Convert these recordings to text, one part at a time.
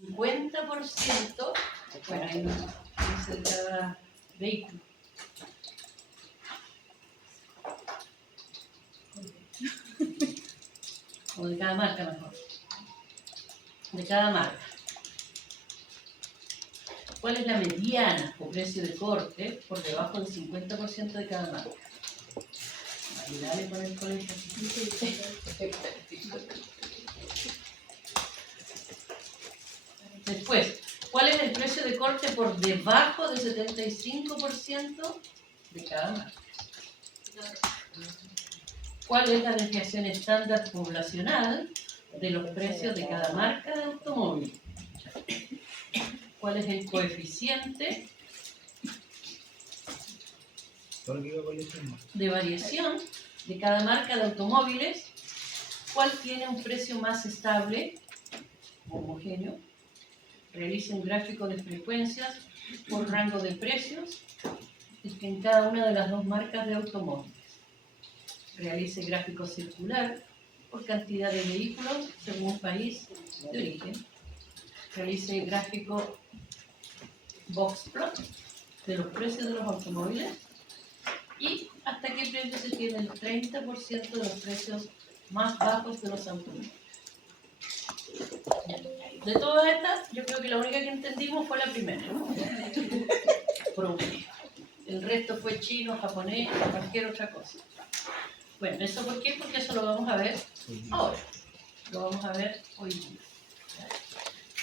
50%, bueno, ahí no dice de cada vehículo. O de cada marca mejor. De cada marca. ¿Cuál es la mediana o precio de corte por debajo del 50% de cada marca? Dale con el colegio. Después, ¿cuál es el precio de corte por debajo del 75% de cada marca? ¿Cuál es la desviación estándar poblacional de los precios de cada marca de automóvil? ¿Cuál es el coeficiente de variación de cada marca de automóviles? ¿Cuál tiene un precio más estable, homogéneo? Realice un gráfico de frecuencias por rango de precios en cada una de las dos marcas de automóviles. Realice gráfico circular por cantidad de vehículos según país de origen. Realice gráfico box plot de los precios de los automóviles y hasta qué precio se tiene el 30% de los precios más bajos de los automóviles. De todas estas, yo creo que la única que entendimos fue la primera, ¿no? El resto fue chino, japonés, cualquier otra cosa. Bueno, ¿eso por qué? Porque eso lo vamos a ver ahora. Lo vamos a ver hoy día.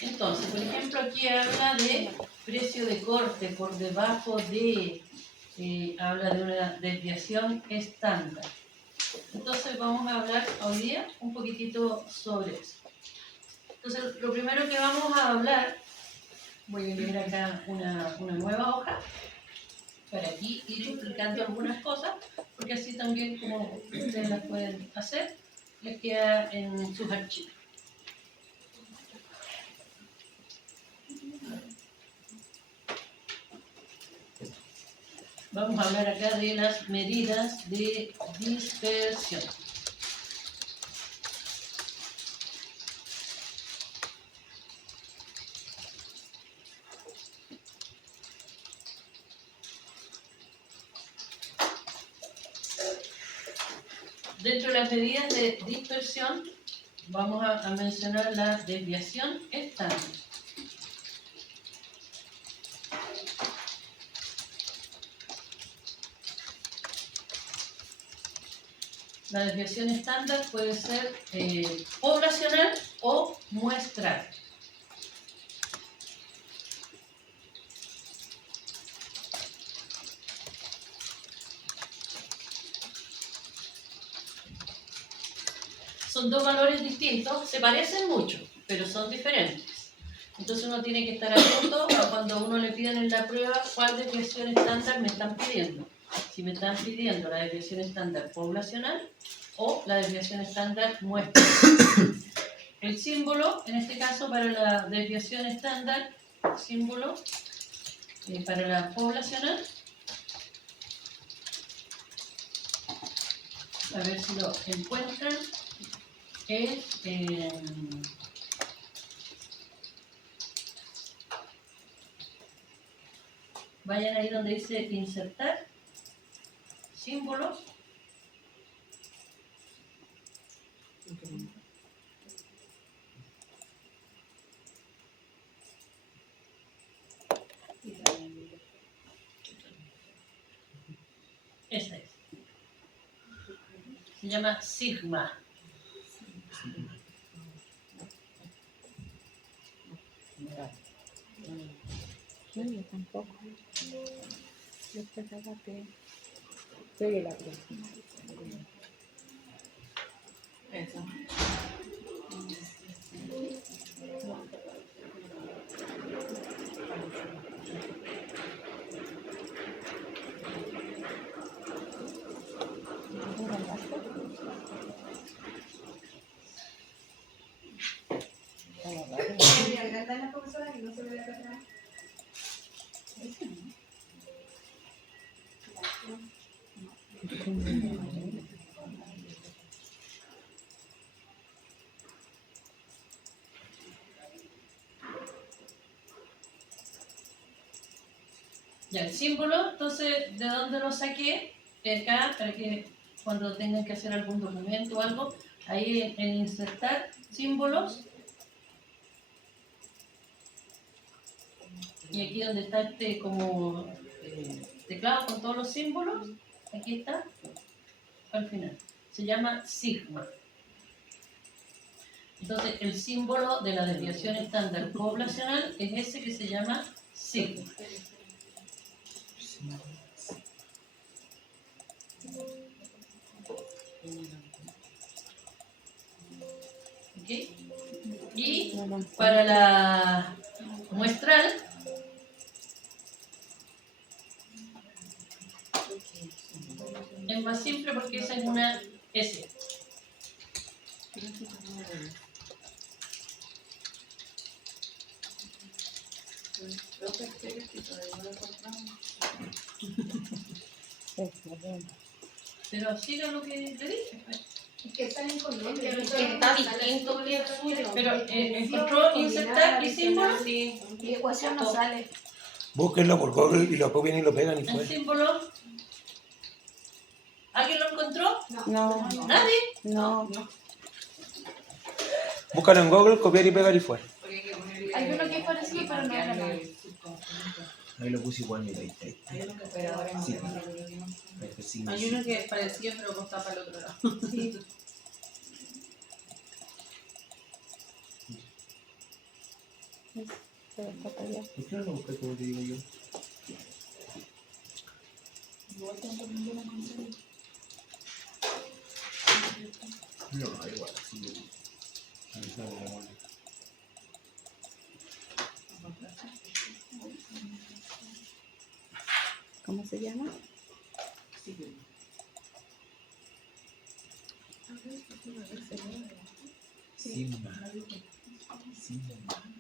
Entonces, por ejemplo, aquí habla de precio de corte por debajo de... habla de una desviación estándar. Entonces, vamos a hablar hoy día un poquitito sobre eso. Entonces, lo primero que vamos a hablar, voy a leer acá una nueva hoja para aquí ir explicando algunas cosas, porque así también, como ustedes las pueden hacer, les queda en sus archivos. Vamos a hablar acá de las medidas de dispersión. Dentro de las medidas de dispersión, vamos a mencionar la desviación estándar. La desviación estándar puede ser poblacional o muestral. Son dos valores distintos, se parecen mucho, pero son diferentes. Entonces uno tiene que estar atento a cuando uno le piden en la prueba cuál desviación estándar me están pidiendo. Si me están pidiendo la desviación estándar poblacional o la desviación estándar muestral. El símbolo, en este caso para la desviación estándar, símbolo para la poblacional, a ver si lo encuentran, es vayan ahí donde dice insertar símbolos. Esa es. Se llama sigma. Yo tampoco. Yo pensaba que pegue la próxima. Eso. La profesora que no se ve atrás. Ya, el símbolo, entonces, ¿de dónde lo saqué? De acá, para que cuando tengan que hacer algún documento o algo, ahí en insertar símbolos. Y aquí donde está este como teclado con todos los símbolos, aquí está, al final. Se llama sigma. Entonces, el símbolo de la desviación estándar poblacional es ese que se llama sigma. ¿Ok? Y para la muestral, es más simple porque esa es una S. Pero siga lo que le dije. Pues. Es que salen con nombre. Es que está distinto que el suyo. Pero encontró insertar y símbolo. Sí. Y ecuación no sale. Búsquenlo por Google y lo copian y lo pegan y El fue. símbolo. ¿Alguien lo encontró? No, ¿Nadie? no. Búscalo en Google, copiar y pegar y fue. Hay uno que es parecido, pero no es la misma. Ahí lo puse igual, mira, ahí está. Sí. Sí. Hay uno que es parecido, pero está para el otro lado. Sí. Pero está para allá. ¿Por qué no lo busqué como te digo yo? No, igual, así yo. ¿Cómo se llama? Sigma. Sigma. Sigma.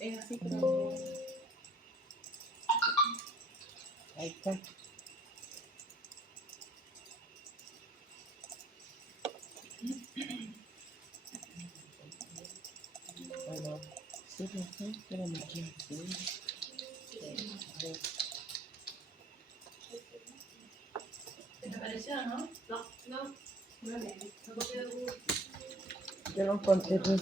Es así, pero... Ahí está. Bueno, sí, no sé, pero me quiero decir. ¿Te pareció, no? Yo lo encontré, pues,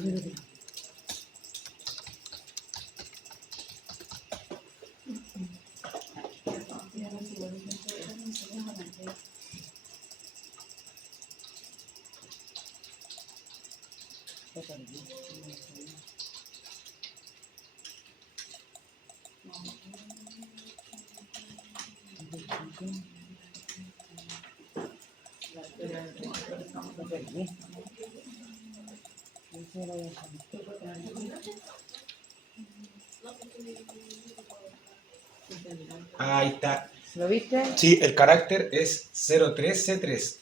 Ahí está. ¿Lo viste? Sí, el carácter es 03C3.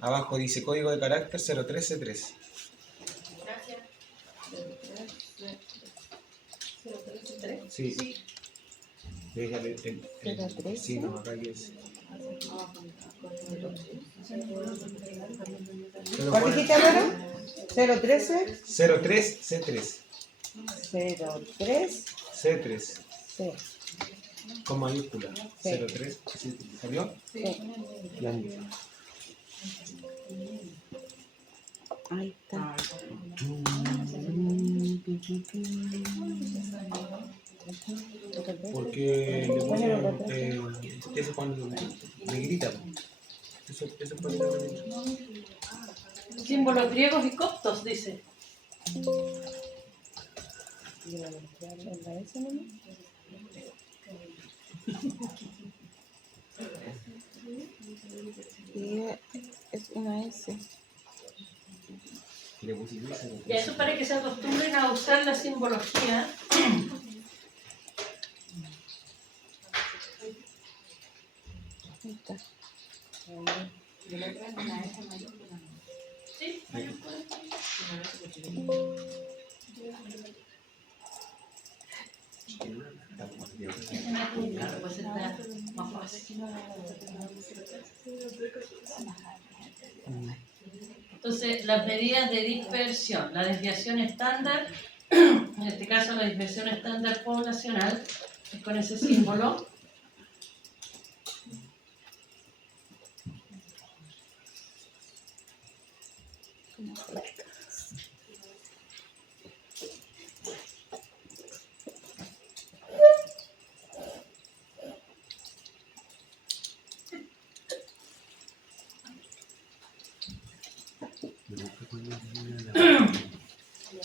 Abajo dice código de carácter 03C3. Gracias. Sí. Déjale el 03. sí, no, acá que es. ¿Cuál dijiste, Álvaro? 013 03C3. 03 C3. C. Con mayúscula. Sí. 03. ¿Sí? ¿Salió? Sí. Ya. Ahí está. Porque le pusieron eso cuando negrita. Eso fue lo que le Símbolos griegos y coptos, dice. Y es una S. le pusieron. Y eso para que se acostumbren a usar la simbología. Ahí está. Sí, Entonces, las medidas de dispersión, la desviación estándar, en este caso la desviación estándar poblacional, es con ese símbolo.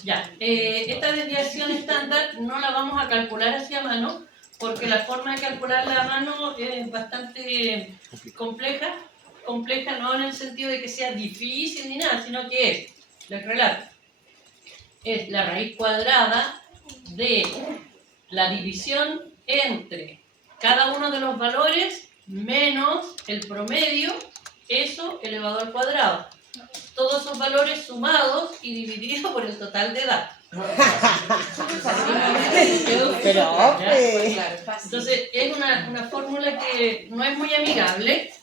Ya, esta desviación estándar no la vamos a calcular así a mano, porque la forma de calcularla a mano es bastante compleja. Compleja no en el sentido de que sea difícil ni nada, sino que es, les relato, es la raíz cuadrada de la división entre cada uno de los valores menos el promedio, eso elevado al cuadrado. Todos esos valores sumados y divididos por el total de edad. Pero, Entonces, es una fórmula que no es muy amigable.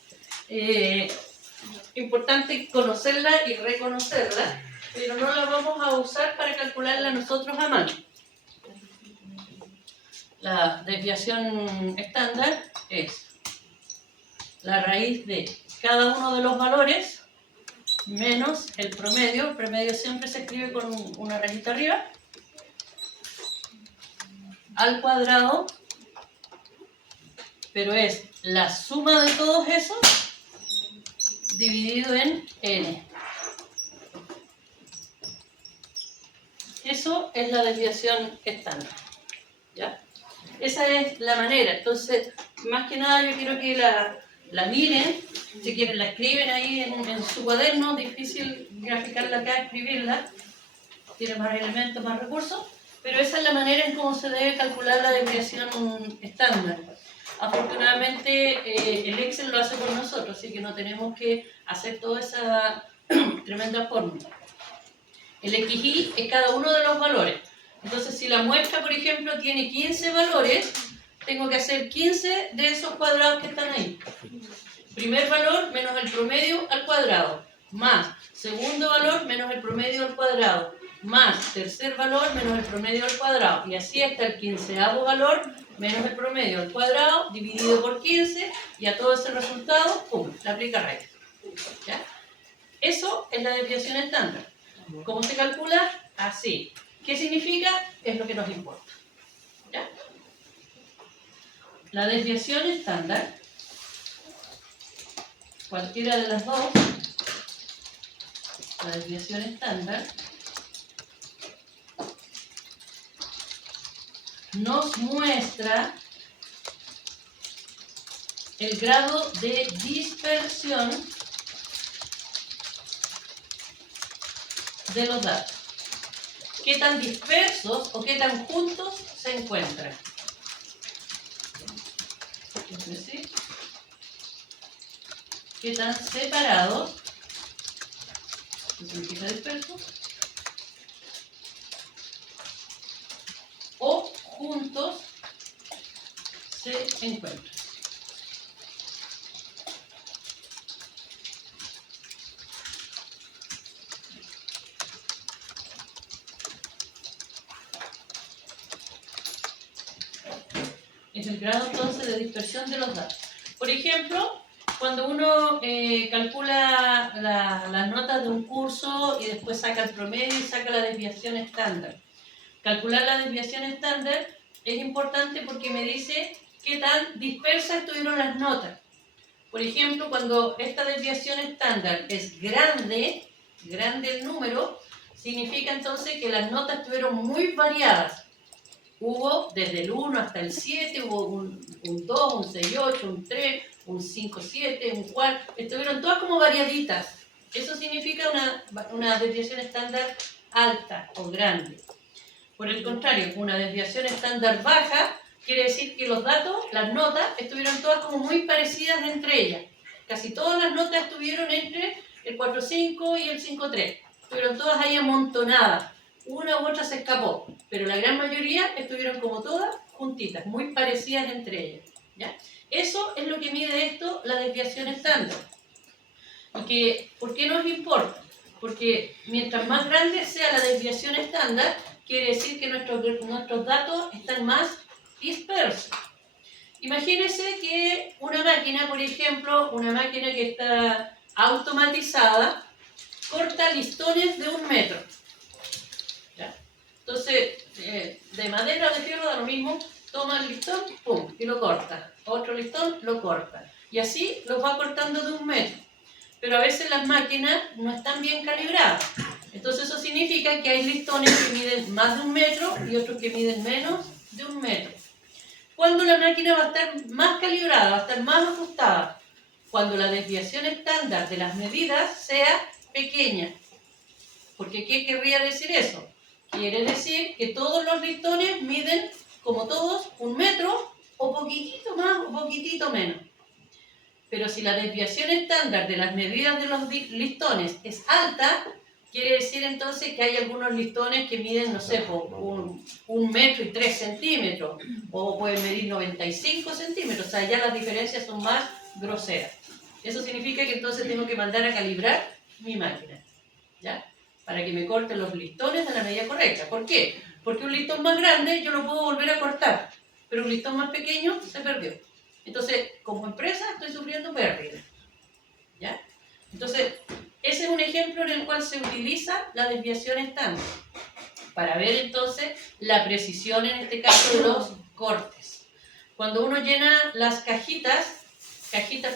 Importante conocerla y reconocerla, pero no la vamos a usar para calcularla nosotros a mano. La desviación estándar es la raíz de cada uno de los valores menos el promedio. El promedio siempre se escribe con una rayita arriba, al cuadrado, pero es la suma de todos esos dividido en n. Eso es la desviación estándar, ¿ya? Esa es la manera. Entonces, más que nada yo quiero que la miren, si quieren la escriben ahí en su cuaderno, difícil graficarla acá, escribirla, tiene más elementos, más recursos, pero esa es la manera en cómo se debe calcular la desviación estándar. Afortunadamente el Excel lo hace por nosotros, así que no tenemos que hacer toda esa tremenda fórmula. El XY es cada uno de los valores. Entonces, si la muestra, por ejemplo, tiene 15 valores, tengo que hacer 15 de esos cuadrados que están ahí. Primer valor menos el promedio al cuadrado, más segundo valor menos el promedio al cuadrado, más tercer valor menos el promedio al cuadrado, y así hasta el 15º valor menos el promedio al cuadrado dividido por 15, y a todo ese resultado, ¡pum!, le aplica raíz. ¿Ya? Eso es la desviación estándar. ¿Cómo se calcula? Así. ¿Qué significa? Es lo que nos importa. ¿Ya? La desviación estándar, cualquiera de las dos, la desviación estándar, nos muestra el grado de dispersión de los datos. ¿Qué tan dispersos o qué tan juntos se encuentran? Es decir, ¿qué tan separados, ¿qué significa disperso? O juntos se encuentran. Es el grado entonces de dispersión de los datos. Por ejemplo, cuando uno calcula las notas de un curso y después saca el promedio y saca la desviación estándar. Calcular la desviación estándar es importante porque me dice qué tan dispersas estuvieron las notas. Por ejemplo, cuando esta desviación estándar es grande el número, significa entonces que las notas estuvieron muy variadas. Hubo desde el 1 hasta el 7, hubo un 2, un 6, 8, un 3, un 5, 7, un 4, estuvieron todas como variaditas. Eso significa una desviación estándar alta o grande. Por el contrario, una desviación estándar baja quiere decir que los datos, las notas, estuvieron todas como muy parecidas entre ellas. Casi todas las notas estuvieron entre el 4.5 y el 5.3. Estuvieron todas ahí amontonadas. Una u otra se escapó, pero la gran mayoría estuvieron como todas juntitas, muy parecidas entre ellas. ¿Ya? Eso es lo que mide esto, la desviación estándar. ¿Por qué nos importa? Porque mientras más grande sea la desviación estándar, quiere decir que nuestros datos están más dispersos. Imagínense que una máquina, por ejemplo, una máquina que está automatizada, corta listones de 1 metro. ¿Ya? Entonces, de madera o de fierro da lo mismo, toma el listón, pum, y lo corta. Otro listón, lo corta. Y así los va cortando de 1 metro. Pero a veces las máquinas no están bien calibradas. Entonces eso significa que hay listones que miden más de 1 metro y otros que miden menos de 1 metro. ¿Cuándo la máquina va a estar más calibrada, va a estar más ajustada? Cuando la desviación estándar de las medidas sea pequeña. Porque ¿qué querría decir eso? Quiere decir que todos los listones miden, como todos, 1 metro o poquitito más o poquitito menos. Pero si la desviación estándar de las medidas de los listones es alta, quiere decir entonces que hay algunos listones que miden, no sé, 1 metro y 3 centímetros, o pueden medir 95 centímetros, o sea, ya las diferencias son más groseras. Eso significa que entonces tengo que mandar a calibrar mi máquina, ¿ya? Para que me corten los listones de la medida correcta. ¿Por qué? Porque un listón más grande yo lo puedo volver a cortar, pero un listón más pequeño se perdió. Entonces, como empresa estoy sufriendo pérdidas, ¿ya? Entonces, ese es un ejemplo en el cual se utiliza la desviación estándar para ver entonces la precisión en este caso de los cortes. Cuando uno llena las cajitas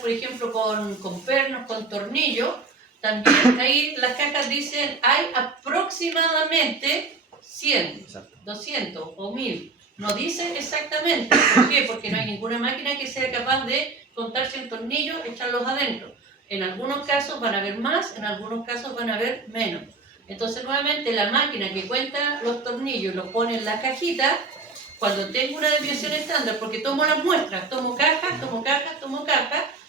por ejemplo con pernos, con tornillos, también ahí las cajas dicen hay aproximadamente 100, 200 o 1000. No dice exactamente. ¿Por qué? Porque no hay ninguna máquina que sea capaz de contar 100 tornillos, echarlos adentro. En algunos casos van a haber más, en algunos casos van a haber menos. Entonces, nuevamente, la máquina que cuenta los tornillos los pone en la cajita, cuando tengo una desviación estándar, porque tomo las muestras, tomo cajas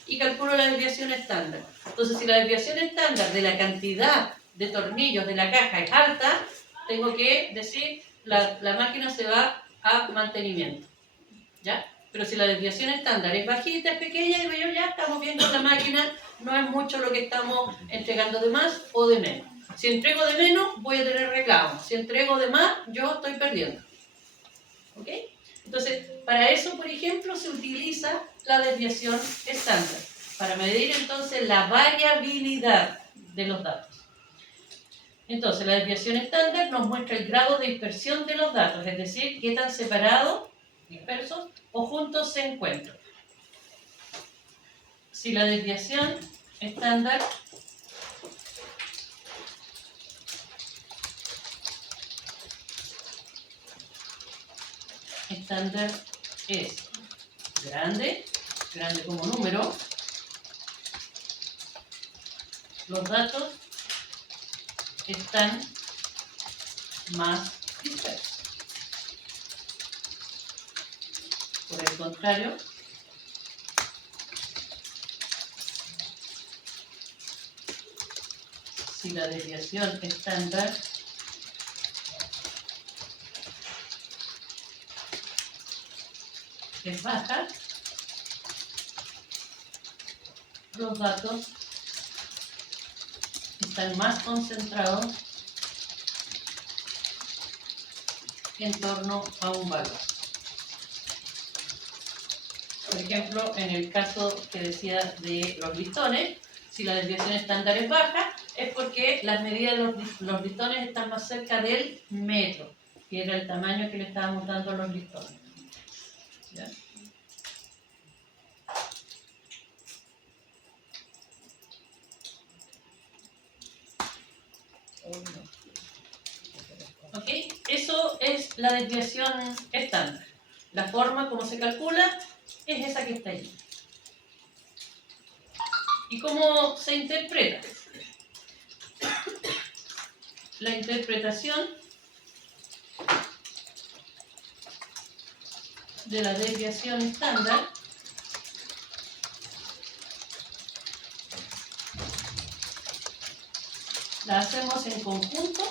y calculo la desviación estándar. Entonces, si la desviación estándar de la cantidad de tornillos de la caja es alta, tengo que decir, la máquina se va a mantenimiento, ¿ya? Pero si la desviación estándar es bajita, es pequeña, digo yo, ya estamos bien con la máquina, no es mucho lo que estamos entregando de más o de menos. Si entrego de menos, voy a tener reclamos. Si entrego de más, yo estoy perdiendo. ¿Ok? Entonces, para eso, por ejemplo, se utiliza la desviación estándar, para medir entonces la variabilidad de los datos. Entonces, la desviación estándar nos muestra el grado de dispersión de los datos, es decir, qué tan separados, dispersos o juntos se encuentran. Si la desviación estándar es grande como número, los datos están más dispersos. Por el contrario, si la desviación estándar es baja, los datos están más concentrados en torno a un valor. Por ejemplo, en el caso que decía de los listones, si la desviación estándar es baja, es porque las medidas de los listones están más cerca del metro, que era el tamaño que le estábamos dando a los listones. ¿Ya? ¿Ok? Eso es la desviación estándar. La forma como se calcula es esa que está ahí. ¿Y cómo se interpreta? La interpretación de la desviación estándar la hacemos en conjunto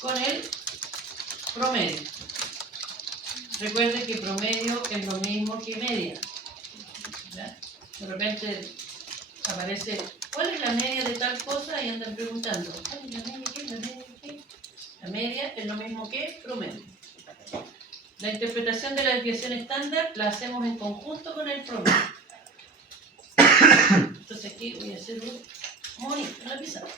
con el promedio. Recuerden que promedio es lo mismo que media. ¿Ya? De repente aparece, ¿cuál es la media de tal cosa? Y andan preguntando, ¿cuál es la media? ¿Qué es la media? ¿Qué? La media es lo mismo que promedio. La interpretación de la desviación estándar la hacemos en conjunto con el promedio. Entonces aquí voy a hacer un monito en la pizarra.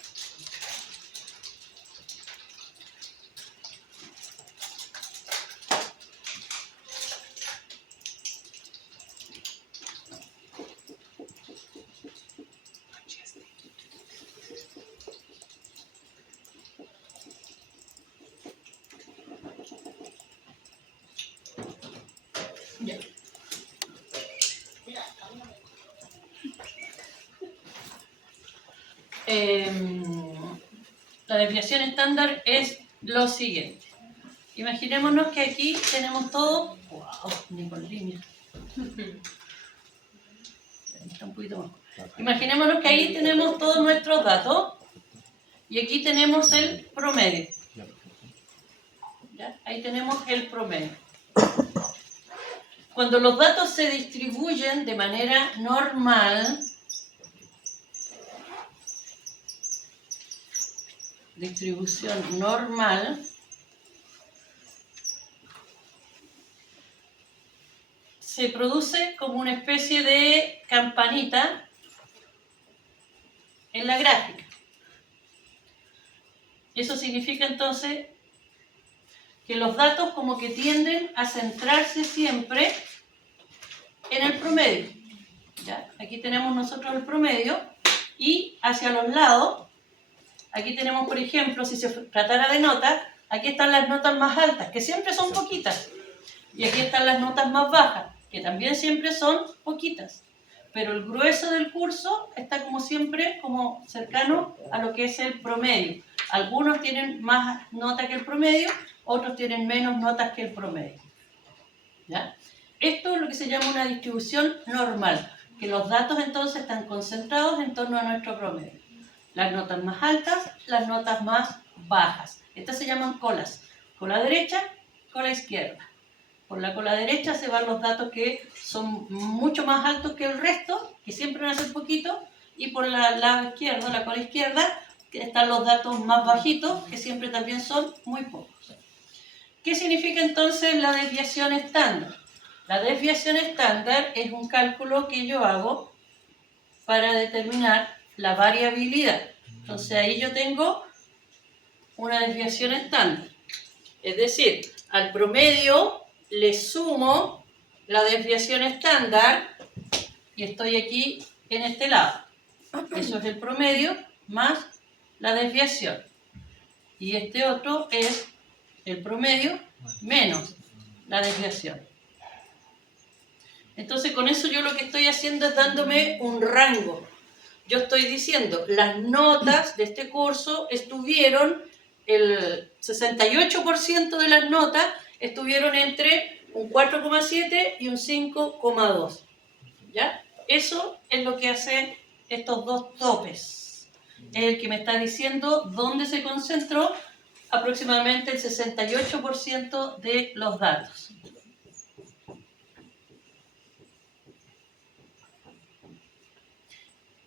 Ya. La desviación estándar es lo siguiente. Imaginémonos que aquí tenemos todo. ¡Wow! Ni con línea. Está un poquito más. Imaginémonos que ahí tenemos todos nuestros datos y aquí tenemos el promedio. ¿Ya? Ahí tenemos el promedio. Cuando los datos se distribuyen de manera normal, distribución normal, se produce como una especie de campanita en la gráfica. Eso significa entonces que los datos como que tienden a centrarse siempre en el promedio. ¿Ya? Aquí tenemos nosotros el promedio y hacia los lados, aquí tenemos, por ejemplo, si se tratara de notas, aquí están las notas más altas, que siempre son poquitas, y aquí están las notas más bajas, que también siempre son poquitas. Pero el grueso del curso está como siempre como cercano a lo que es el promedio. Algunos tienen más nota que el promedio, otros tienen menos notas que el promedio. ¿Ya? Esto es lo que se llama una distribución normal, que los datos entonces están concentrados en torno a nuestro promedio. Las notas más altas, las notas más bajas. Estas se llaman colas. Cola derecha, cola izquierda. Por la cola derecha se van los datos que son mucho más altos que el resto, que siempre van a ser poquitos, y por la izquierda, la cola izquierda, que están los datos más bajitos, que siempre también son muy pocos. ¿Qué significa entonces la desviación estándar? La desviación estándar es un cálculo que yo hago para determinar la variabilidad. Entonces ahí yo tengo una desviación estándar. Es decir, al promedio le sumo la desviación estándar y estoy aquí en este lado. Eso es el promedio más la desviación. Y este otro es el promedio menos la desviación. Entonces con eso yo lo que estoy haciendo es dándome un rango. Yo estoy diciendo, las notas de este curso estuvieron, el 68% de las notas estuvieron entre un 4,7 y un 5,2. ¿Ya? Eso es lo que hacen estos dos topes. Es el que me está diciendo dónde se concentró aproximadamente el 68% de los datos.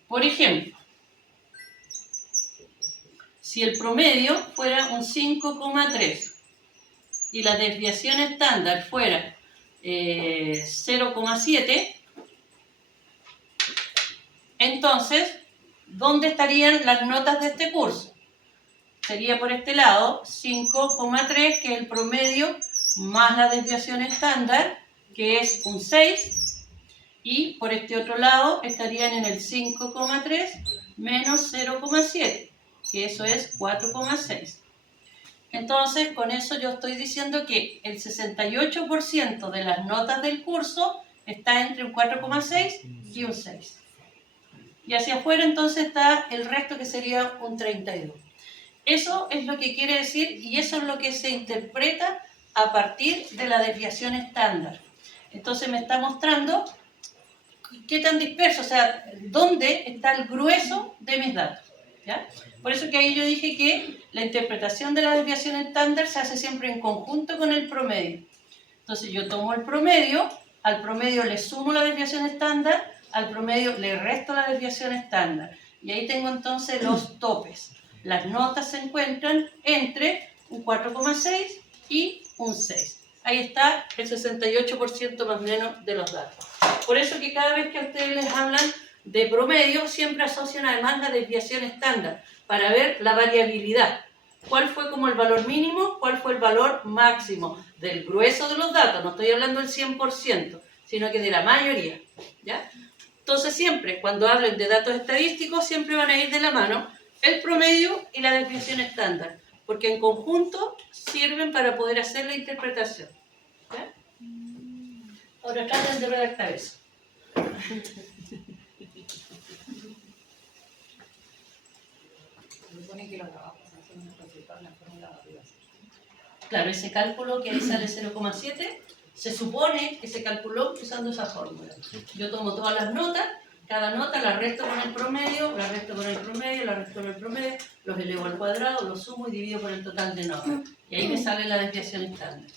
Por ejemplo, si el promedio fuera un 5,3 y la desviación estándar fuera 0,7, entonces, ¿dónde estarían las notas de este curso? Sería por este lado 5,3, que es el promedio, más la desviación estándar, que es un 6, y por este otro lado estarían en el 5,3 menos 0,7, que eso es 4,6. Entonces, con eso yo estoy diciendo que el 68% de las notas del curso está entre un 4,6 y un 6. Y hacia afuera entonces está el resto, que sería un 32. Eso es lo que quiere decir y eso es lo que se interpreta a partir de la desviación estándar. Entonces me está mostrando qué tan disperso, o sea, dónde está el grueso de mis datos. ¿Ya? Por eso que ahí yo dije que la interpretación de la desviación estándar se hace siempre en conjunto con el promedio. Entonces yo tomo el promedio, al promedio le sumo la desviación estándar, al promedio le resto la desviación estándar. Y ahí tengo entonces los topes. Las notas se encuentran entre un 4,6 y un 6. Ahí está el 68% más o menos de los datos. Por eso que cada vez que a ustedes les hablan de promedio, siempre asocian además la desviación estándar, para ver la variabilidad. ¿Cuál fue como el valor mínimo? ¿Cuál fue el valor máximo? Del grueso de los datos, no estoy hablando del 100%, sino que de la mayoría. ¿Ya? Entonces siempre, cuando hablen de datos estadísticos, siempre van a ir de la mano el promedio y la desviación estándar, porque en conjunto sirven para poder hacer la interpretación. ¿Ya? Ahora traten de redactar eso. Claro, ese cálculo que ahí sale 0,7 se supone que se calculó usando esa fórmula. Yo tomo todas las notas, cada nota la resto con el promedio, la resto con el promedio, la resto con el promedio, los elevo al cuadrado, los sumo y divido por el total de notas. Y ahí me sale la desviación estándar.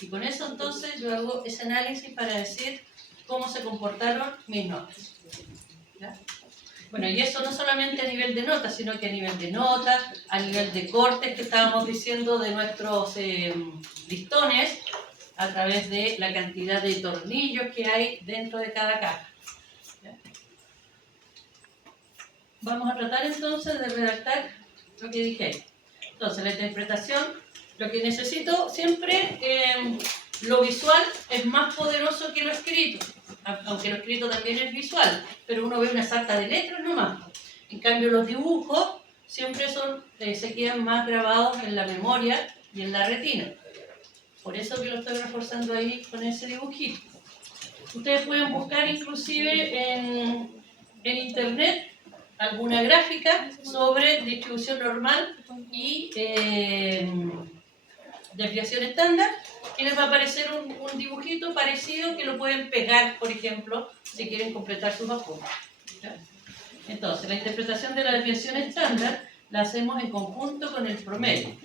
Y con eso entonces yo hago ese análisis para decir cómo se comportaron mis notas. ¿Ya? Bueno, y eso no solamente a nivel de notas, sino que a nivel de notas, a nivel de cortes que estábamos diciendo de nuestros listones, a través de la cantidad de tornillos que hay dentro de cada caja. ¿Ya? Vamos a tratar entonces de redactar lo que dije ahí. Entonces, la interpretación, lo que necesito siempre, lo visual es más poderoso que lo escrito, aunque lo escrito también es visual, pero uno ve una sarta de letras nomás. En cambio, los dibujos siempre se quedan más grabados en la memoria y en la retina. Por eso que lo estoy reforzando ahí con ese dibujito. Ustedes pueden buscar inclusive en internet alguna gráfica sobre distribución normal y desviación estándar, y les va a aparecer un dibujito parecido que lo pueden pegar, por ejemplo, si quieren completar sus apuntes. Entonces, la interpretación de la desviación estándar la hacemos en conjunto con el promedio.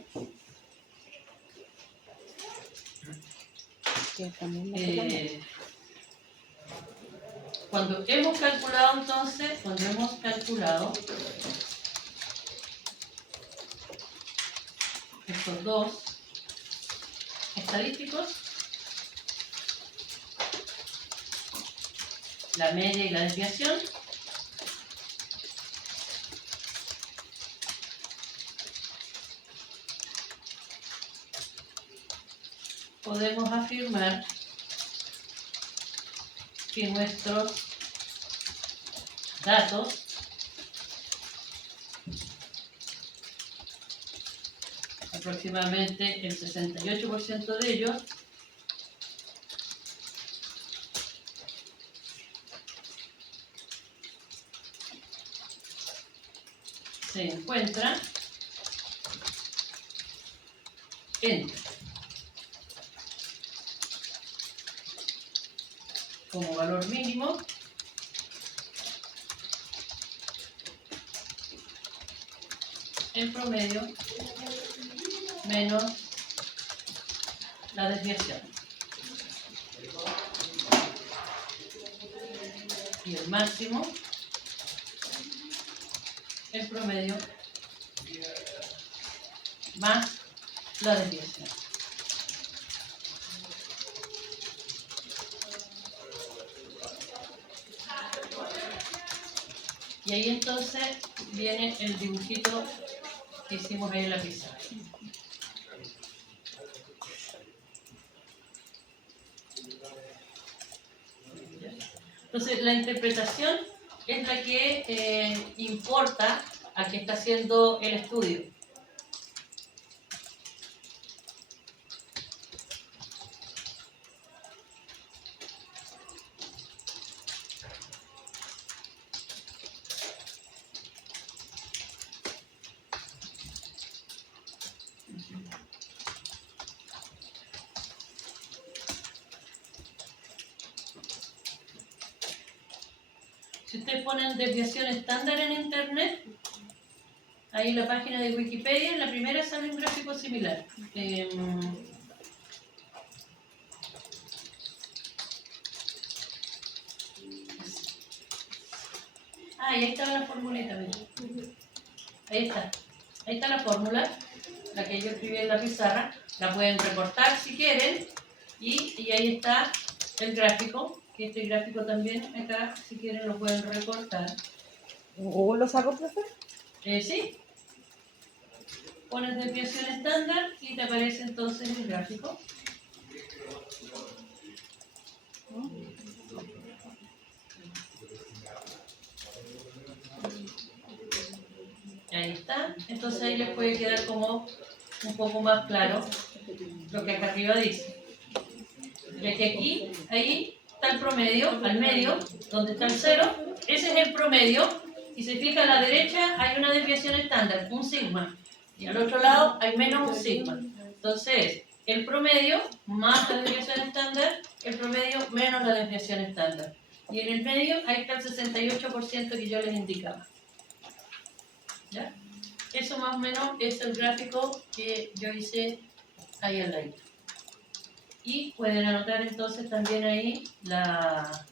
Cuando hemos calculado entonces, estos dos estadísticos, la media y la desviación, podemos afirmar que nuestros datos aproximadamente el 68% de ellos se encuentran entre, como valor mínimo, el promedio menos la desviación. Y el máximo, el promedio más la desviación. Y ahí entonces viene el dibujito que hicimos ahí en la pizarra. Entonces, la interpretación es la que importa a quien está haciendo el estudio. Si ustedes ponen desviación estándar en internet, ahí en la página de Wikipedia, en la primera sale un gráfico similar. Ah, y ahí estaba la formulita, mira. Ahí está. Ahí está la fórmula, la que yo escribí en la pizarra. La pueden recortar si quieren. Y ahí está el gráfico, que este gráfico también acá, si quieren, lo pueden recortar. ¿Google lo sacó, profe? Sí. Pones desviación estándar y te aparece entonces el gráfico. Ahí está. Entonces ahí les puede quedar como un poco más claro lo que acá arriba dice. Ya que aquí, ahí está el promedio, al medio, donde está el 0, ese es el promedio, y se fija a la derecha hay una desviación estándar, un sigma, y al otro lado hay menos un sigma. Entonces, el promedio más la desviación estándar, el promedio menos la desviación estándar. Y en el medio ahí está el 68% que yo les indicaba. ¿Ya? Eso más o menos es el gráfico que yo hice ahí al lado. Y pueden anotar entonces también ahí la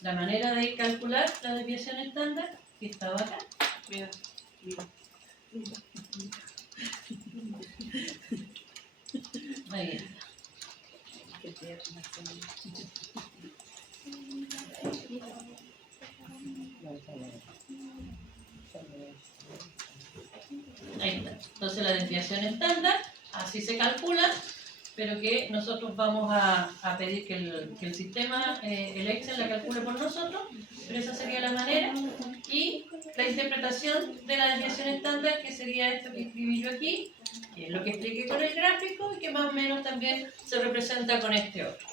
manera de calcular la desviación estándar que estaba acá. Mira, mira. Ahí está. Ahí está. Entonces la desviación estándar, así se calcula, pero que nosotros vamos a pedir que el sistema, el Excel la calcule por nosotros, pero esa sería la manera. Y la interpretación de la desviación estándar, que sería esto que escribí yo aquí, que es lo que expliqué con el gráfico y que más o menos también se representa con este otro.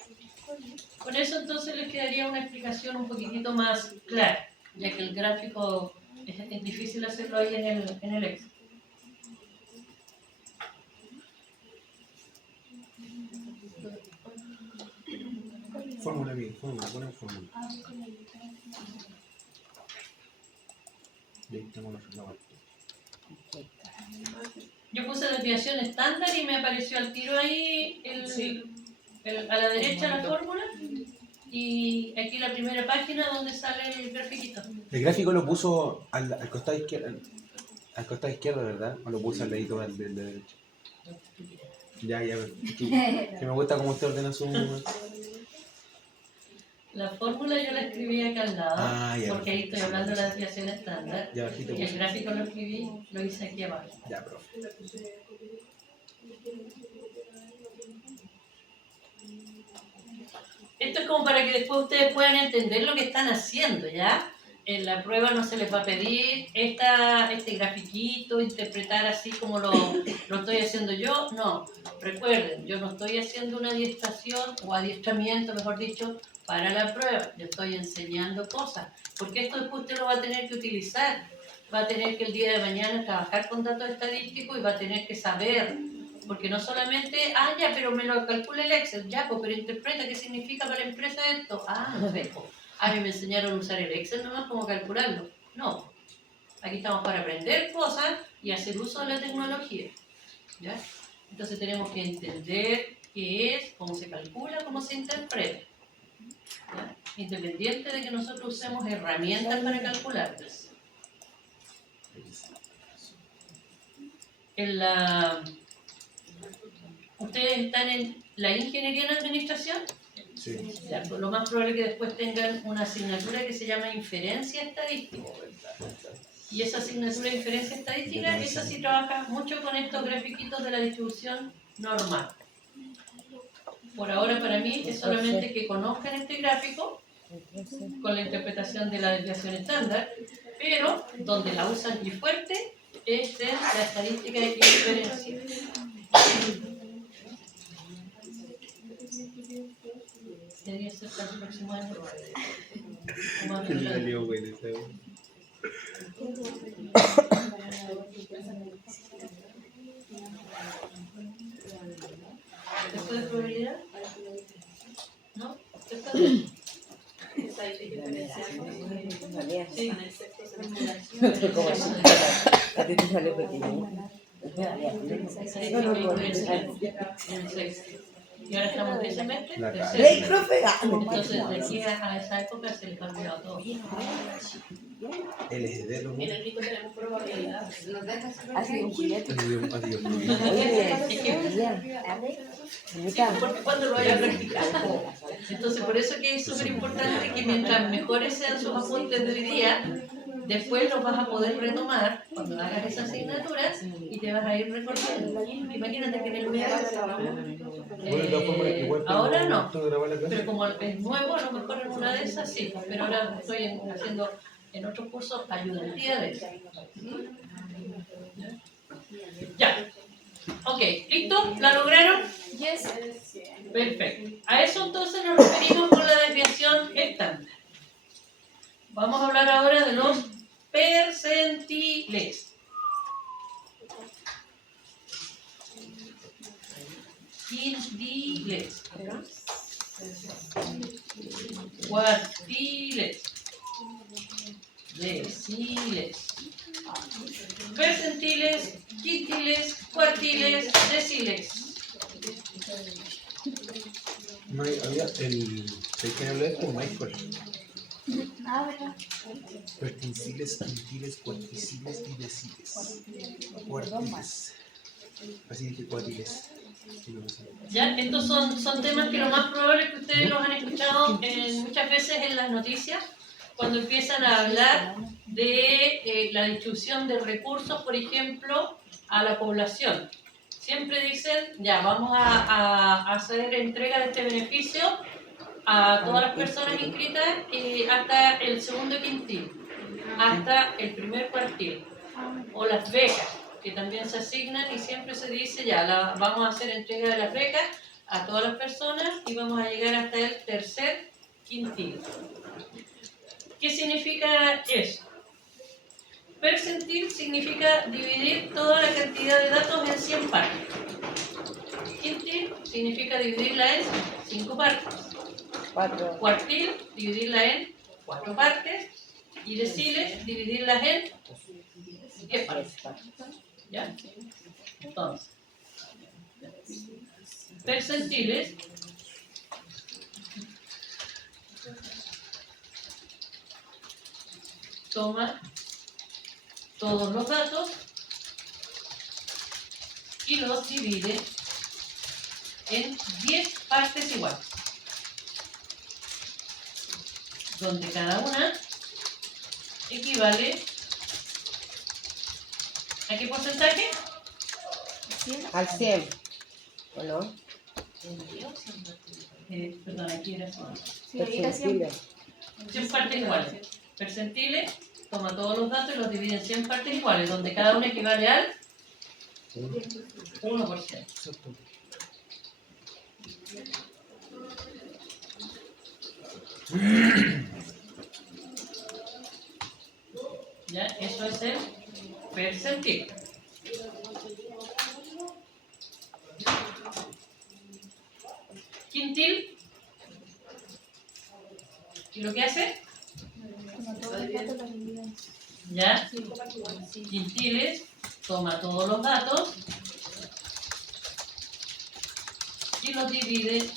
Con eso entonces les quedaría una explicación un poquitito más clara, ya que el gráfico es difícil hacerlo ahí en el Excel. Fórmula bien, fórmula, buena fórmula. Ahí tenemos la Yo puse desviación estándar y me apareció al tiro ahí a la derecha la fórmula y aquí la primera página donde sale el grafiquito. El gráfico lo puso al costado izquierdo, ¿verdad? O lo puso al ladito del derecho. Ya, que me gusta cómo usted ordena su... La fórmula yo la escribí acá al lado, ya, porque ahí estoy hablando de la desviación estándar. Ya, bajito. Y el gráfico lo escribí, lo hice aquí abajo. Ya, profe. Esto es como para que después ustedes puedan entender lo que están haciendo, ¿ya? En la prueba no se les va a pedir este grafiquito, interpretar así como lo estoy haciendo yo. No, recuerden, yo no estoy haciendo una adiestración o adiestramiento, mejor dicho, para la prueba. Yo estoy enseñando cosas, porque esto después usted lo va a tener que utilizar. Va a tener que el día de mañana trabajar con datos estadísticos y va a tener que saber. Porque no solamente, ya, pero me lo calcula el Excel, ya, pues, pero interpreta qué significa para la empresa esto. No sé, pues. A mí me enseñaron a usar el Excel nomás como calcularlo. No, aquí estamos para aprender cosas y hacer uso de la tecnología. ¿Ya? Entonces tenemos que entender qué es, cómo se calcula, cómo se interpreta. ¿Ya? Independiente de que nosotros usemos herramientas para calcularlas. ¿Ustedes están en la ingeniería en administración? Sí. Ya, pues lo más probable es que después tengan una asignatura que se llama inferencia estadística. Y esa asignatura de inferencia estadística, esa sí trabaja mucho con estos grafiquitos de la distribución normal. Por ahora para mí es solamente que conozcan este gráfico con la interpretación de la desviación estándar, pero donde la usan y fuerte es en la estadística de inferencia. Debería ser el próximo año. Que le salió bueno esa. ¿Después de probabilidad? ¿No? ¿Está bien? Sí. Como así, a ti te sale pequeño. Estadística y diferencia en el sexto. Y ahora estamos en semestre, La tercero. ¡Ey, profe! Ah, no, Entonces, de aquí a esa época se les ha olvidado todo. LGD, ¿no? En el Nico tenemos probabilidades. Ha sido un juguete. Adiós. Oye, Porque cuando lo vaya a practicar. Entonces, por eso que es súper importante que mientras mejores sean sus apuntes de hoy día, después los vas a poder retomar cuando hagas esa asignatura y te vas a ir recordando. Imagínate que en el medio, Bueno, de todas formas, igual ahora no, tengo que grabar la clase. pero como es nuevo, a lo mejor en una de esas sí, pero ahora estoy haciendo en otros cursos ayudantía de eso. Ya. Ok, ¿listo? ¿La lograron? Yes. Perfecto. A eso entonces nos referimos con la desviación estándar. Vamos a hablar ahora de los percentiles. Quintiles. Cuartiles. Deciles. Percentiles, quintiles, cuartiles, deciles. No había el que habla de esto, Michael. Ah, ¿verdad? Perciles, quintiles, cuarticiles y deciles. Cuartiles. Así dije cuartiles. ¿Ya? Estos son temas que lo más probable es que ustedes los han escuchado muchas veces en las noticias, cuando empiezan a hablar de la distribución de recursos, por ejemplo, a la población. Siempre dicen, ya, vamos a hacer entrega de este beneficio a todas las personas inscritas hasta el segundo quintil, hasta el primer cuartil, o las becas, que también se asignan y siempre se dice, ya, vamos a hacer entrega de las becas a todas las personas y vamos a llegar hasta el tercer quintil. ¿Qué significa eso? Percentil significa dividir toda la cantidad de datos en 100 partes. Quintil significa dividirla en 5 partes. Cuartil, dividirla en 4 partes. Y deciles, dividirlas en 10 partes. ¿Ya? Entonces, percentiles toma todos los datos y los divide en 10 partes iguales, donde cada una equivale ¿a qué porcentaje? Al 100. ¿O no? Perdón, aquí era así. Sí, ahí era siempre. 100 partes iguales. Percentiles toma todos los datos y los divide en 100 partes iguales, donde cada una equivale al 1%. ¿Ya? Eso es el percentil. Quintil. ¿Y lo que hace? Como todo el dato lo dividen. ¿Ya? Quintiles toma todos los datos y los divide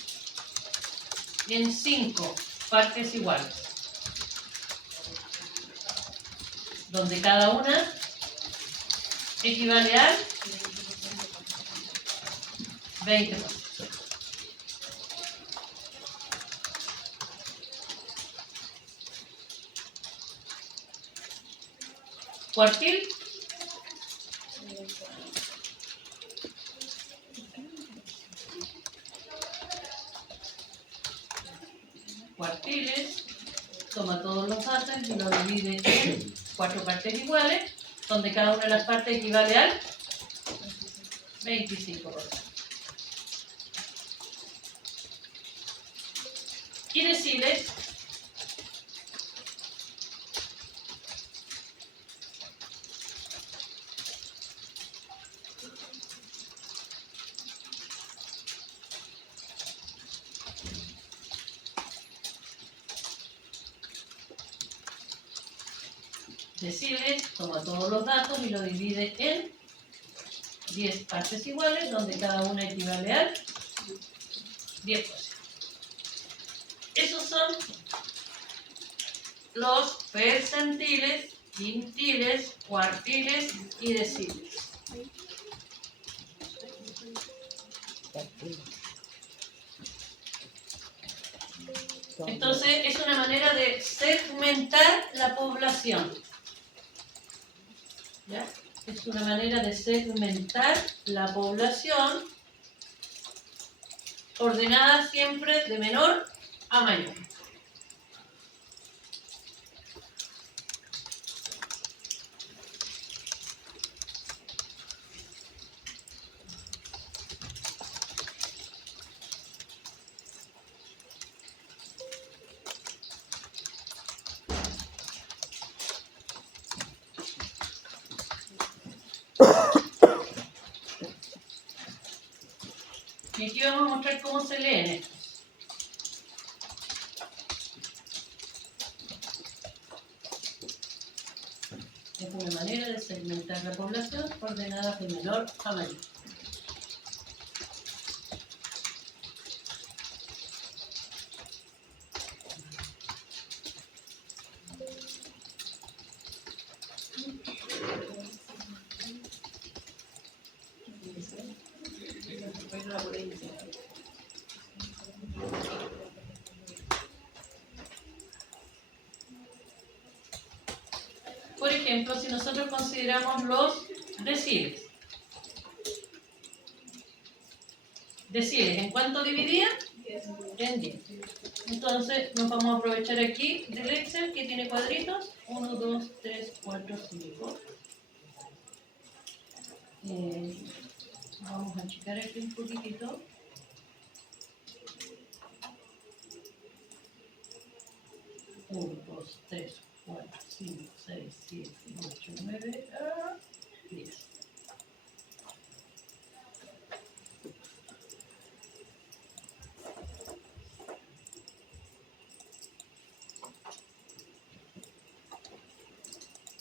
en 5 partes iguales, donde cada una equivale al 20%. Cuartil. Cuartiles toma todos los datos y los divide en 4 partes iguales, donde cada una de las partes equivale al 25%. Y deciles toma todos los datos y lo divide en 10 partes iguales, donde cada una equivale al 10%. Esos son los percentiles, quintiles, cuartiles y deciles. Entonces es una manera de segmentar la población. ¿Ya? Es una manera de segmentar la población ordenada siempre de menor a mayor. Y aquí vamos a mostrar cómo se leen estos. Es una manera de segmentar la población ordenada de menor a mayor. Por ejemplo, si nosotros consideramos los deciles. Deciles, ¿en cuánto dividían? En 10. Entonces nos vamos a aprovechar aquí del Excel que tiene cuadritos. 1, 2, 3, 4, 5. Vamos a checar aquí un poquitito. Uno, 2, 3, 4, 5, 6, 7, 8, 9, 10.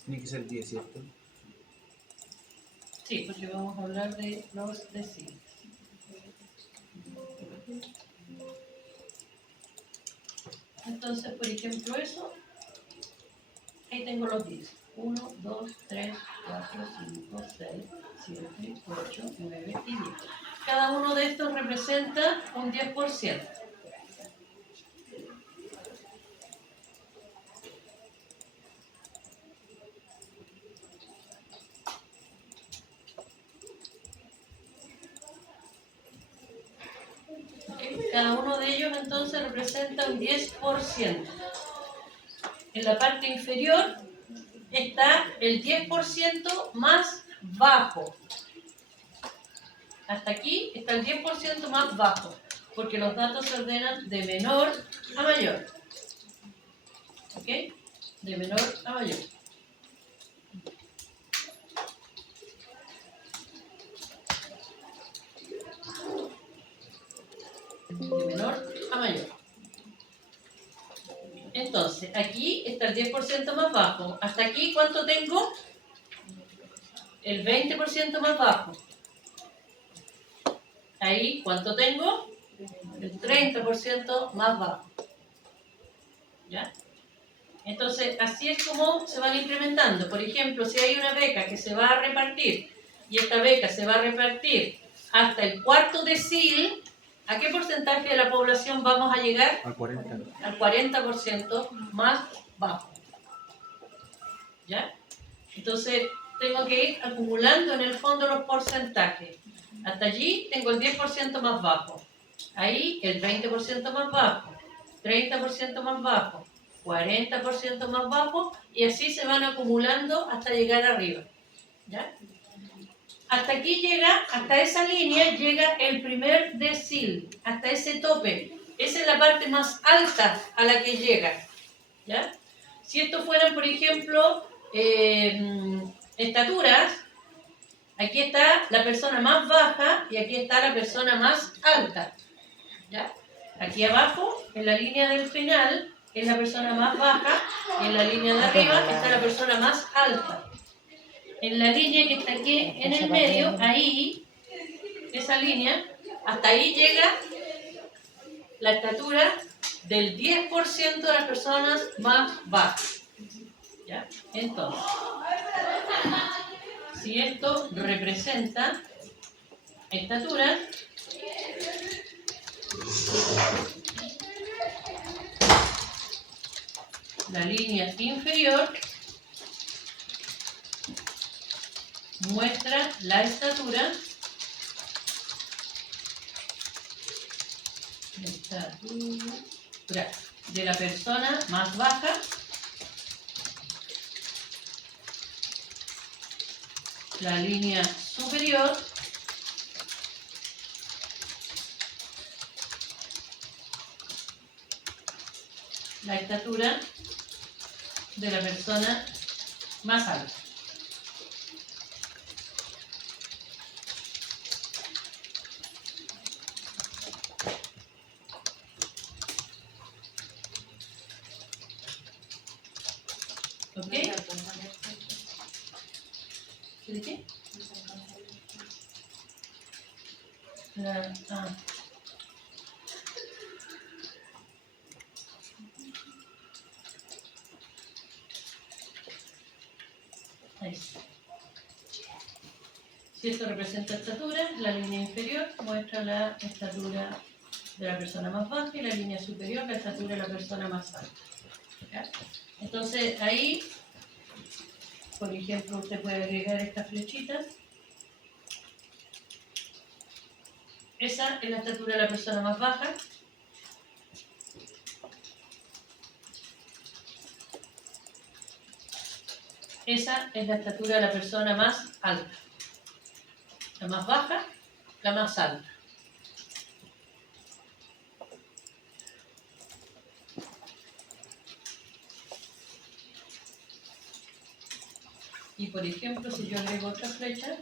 Tiene que ser 10, ¿cierto? Sí, porque vamos a hablar de los deciles. Entonces, por ejemplo, eso, ahí tengo los 10. 1, 2, 3, 4, 5, 6, 7, 8, 9 y 10. Cada uno de estos representa un 10%. Cada uno de ellos entonces representa un 10%. En la parte inferior está el 10% más bajo. Hasta aquí está el 10% más bajo, porque los datos se ordenan de menor a mayor. ¿Ok? De menor a mayor. De menor a mayor. Entonces, aquí está el 10% más bajo. Hasta aquí, ¿cuánto tengo? El 20% más bajo. Ahí, ¿cuánto tengo? El 30% más bajo. ¿Ya? Entonces, así es como se van incrementando. Por ejemplo, si hay una beca que se va a repartir y esta beca se va a repartir hasta el cuarto decil, ¿a qué porcentaje de la población vamos a llegar? Al 40. Al 40% más bajo. ¿Ya? Entonces, tengo que ir acumulando en el fondo los porcentajes. Hasta allí tengo el 10% más bajo. Ahí el 20% más bajo. 30% más bajo. 40% más bajo. Y así se van acumulando hasta llegar arriba. ¿Ya? Hasta aquí llega, hasta esa línea llega el primer decil. Hasta ese tope. Esa es la parte más alta a la que llega. ¿Ya? Si esto fueran, por ejemplo, estaturas, aquí está la persona más baja y aquí está la persona más alta. ¿Ya? Aquí abajo, en la línea del final, es la persona más baja y en la línea de arriba está la persona más alta. En la línea que está aquí en el medio, ahí, esa línea, hasta ahí llega la estatura del 10% de las personas más bajas. ¿Ya? Entonces, si esto representa estatura, la línea inferior muestra la estatura de la persona más baja la línea superior la estatura de la persona más alta. ¿Ok? ¿De qué? Ahí está. Si esto representa estatura, la línea inferior muestra la estatura de la persona más baja y la línea superior la estatura de la persona más alta. ¿Ya? Entonces ahí, por ejemplo, usted puede agregar estas flechitas. Esa es la estatura de la persona más baja. Esa es la estatura de la persona más alta. La más baja, la más alta. Y por ejemplo, si yo agrego otra flecha,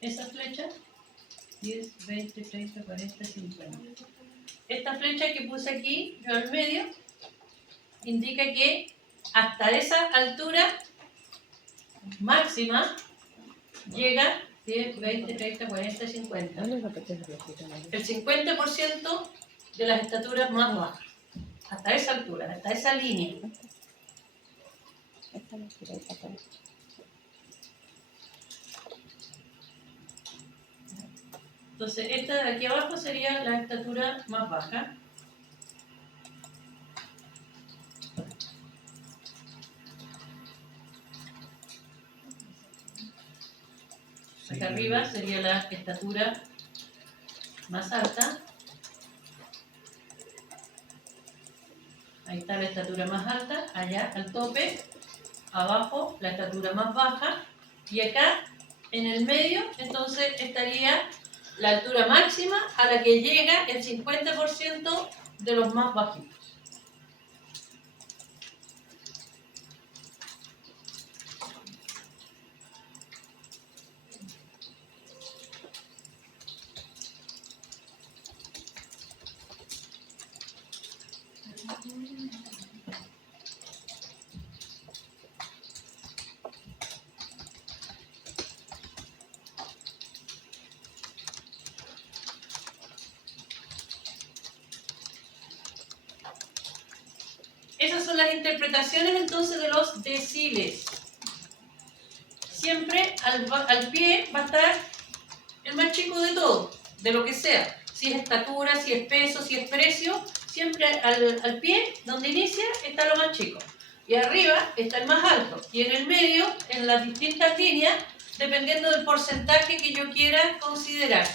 esa flecha, 10, 20, 30, 40, 50. Esta flecha que puse aquí, yo al medio, indica que hasta esa altura máxima llega 10, 20, 30, 40, 50. ¿Dónde lo que te repito? El 50% de las estaturas más bajas. Hasta esa altura, hasta esa línea. Esta la quiero acá. Entonces, esta de aquí abajo sería la estatura más baja. Acá arriba sería la estatura más alta. Ahí está la estatura más alta, allá al tope, abajo la estatura más baja y acá en el medio entonces estaría la altura máxima a la que llega el 50% de los más bajitos. Esas son las interpretaciones entonces de los deciles. Siempre al pie va a estar el más chico de todo, de lo que sea. Si es estatura, si es peso, si es precio, siempre al pie, donde inicia, está lo más chico. Y arriba está el más alto. Y en el medio, en las distintas líneas, dependiendo del porcentaje que yo quiera considerar.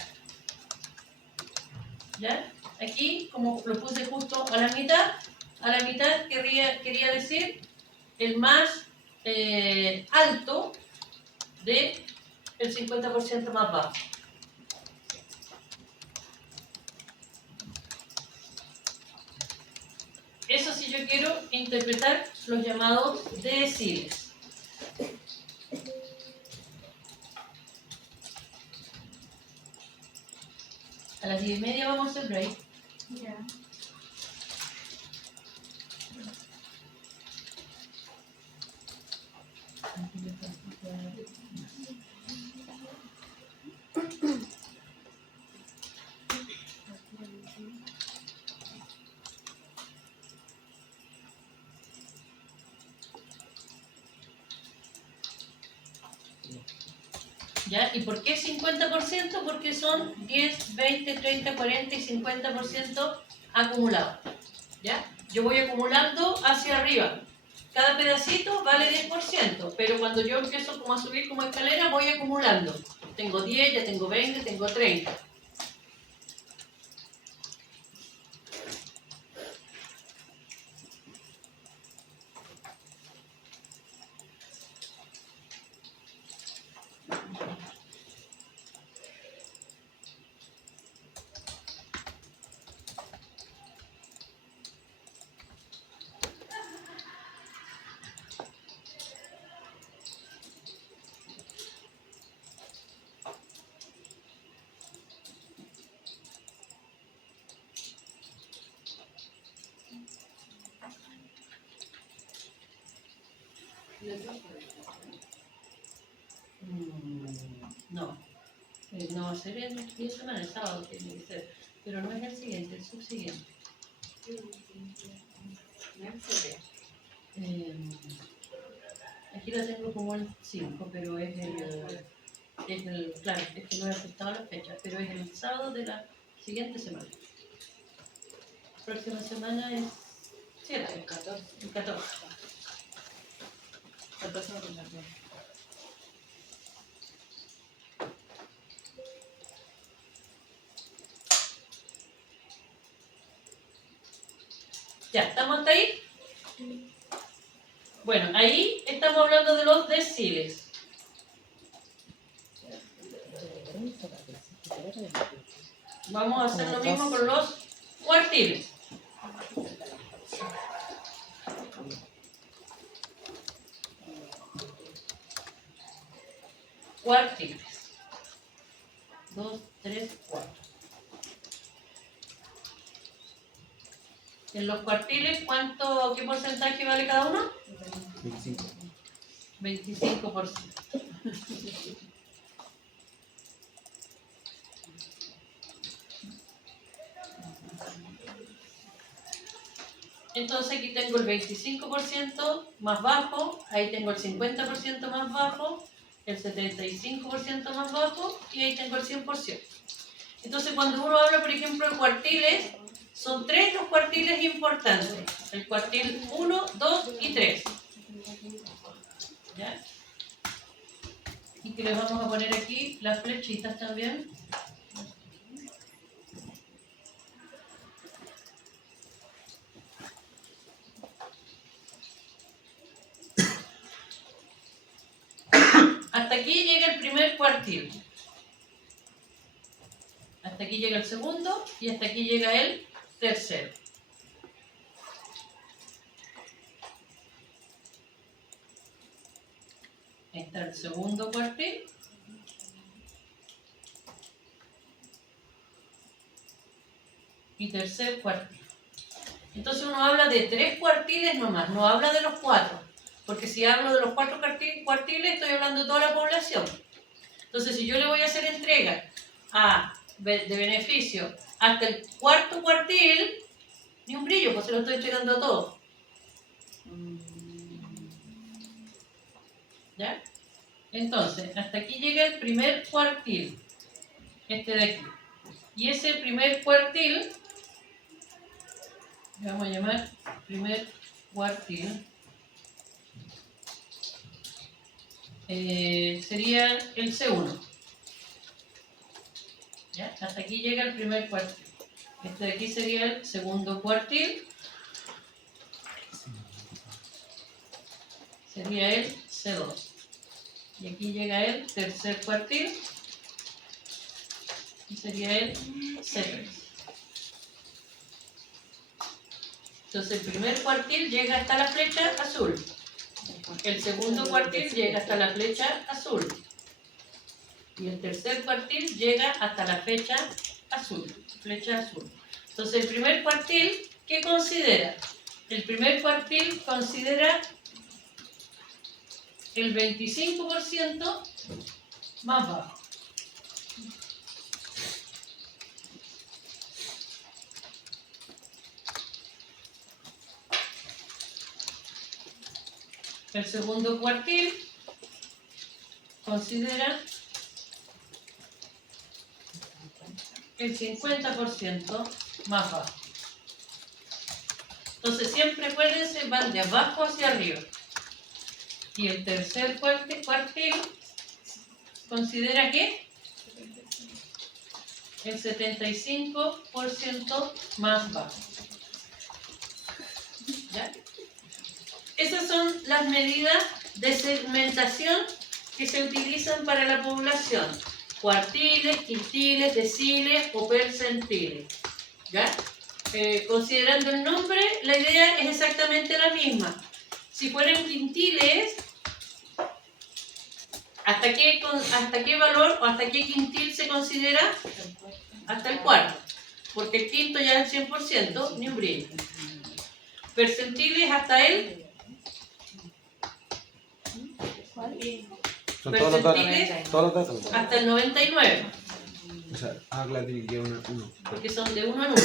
¿Ya? Aquí, como lo puse justo a la mitad quería decir el más alto del 50% más bajo. Eso si yo quiero interpretar los llamados deciles. A las 10:30 vamos a hacer break. Ya. ¿Ya? ¿Y por qué 50%? Porque son 10, 20, 30, 40 y 50% acumulados. ¿Ya? Yo voy acumulando hacia arriba. Cada pedacito vale 10%, pero cuando yo empiezo como a subir como escalera, voy acumulando. Tengo 10, ya tengo 20, tengo 30. No, no va a ser el fin de semana, el sábado tiene que ser, pero no es el siguiente, el subsiguiente. Aquí lo tengo como el 5, pero es claro, es que no he ajustado la fecha, pero es el sábado de la siguiente semana. La próxima semana es 7, el 14. El 14. Ya, ¿estamos hasta ahí? Bueno, ahí estamos hablando de los deciles. Vamos a hacer lo mismo con los cuartiles. Cuartiles. 2, 3, 4. En los cuartiles, ¿qué porcentaje vale cada uno? 25. 25%. Entonces aquí tengo el 25% más bajo, ahí tengo el 50% más bajo, el 75% más bajo y ahí tengo el 100%. Entonces cuando uno habla, por ejemplo, de cuartiles, son 3 los cuartiles importantes. El cuartil 1, 2 y 3. ¿Ya? Y que les vamos a poner aquí las flechitas también. Hasta aquí llega el primer cuartil. Hasta aquí llega el segundo y hasta aquí llega el tercero. Ahí está el segundo cuartil. Y tercer cuartil. Entonces uno habla de 3 cuartiles nomás, no habla de los 4. Porque si hablo de los 4 cuartiles, estoy hablando de toda la población. Entonces, si yo le voy a hacer entrega de beneficio hasta el cuarto cuartil, ni un brillo, pues se lo estoy entregando a todos. ¿Ya? Entonces, hasta aquí llega el primer cuartil, este de aquí. Y ese primer cuartil, le vamos a llamar primer cuartil, sería el C1. ¿Ya? Hasta aquí llega el primer cuartil. Este de aquí sería el segundo cuartil. Sería el C2. Y aquí llega el tercer cuartil. Y sería el C3. Entonces el primer cuartil llega hasta la flecha azul. El segundo cuartil llega hasta la flecha azul. Y el tercer cuartil llega hasta la flecha azul. Entonces el primer cuartil, ¿qué considera? El primer cuartil considera el 25% más bajo. El segundo cuartil considera el 50% más bajo. Entonces siempre acuérdense, van de abajo hacia arriba. Y el tercer cuartil considera que el 75% más bajo. ¿Ya? Esas son las medidas de segmentación que se utilizan para la población. Cuartiles, quintiles, deciles o percentiles. ¿Ya? Considerando el nombre, la idea es exactamente la misma. Si fueran quintiles, ¿hasta qué valor o hasta qué quintil se considera? Hasta el cuarto. Porque el quinto ya es el 100%, ni un brillo. Percentiles hasta el... ¿Cuál? Son todos los datos. Percentiles Todos los datos. hasta el 99. O sea, claro, tiene que quedar uno. Porque son de 1 en 1.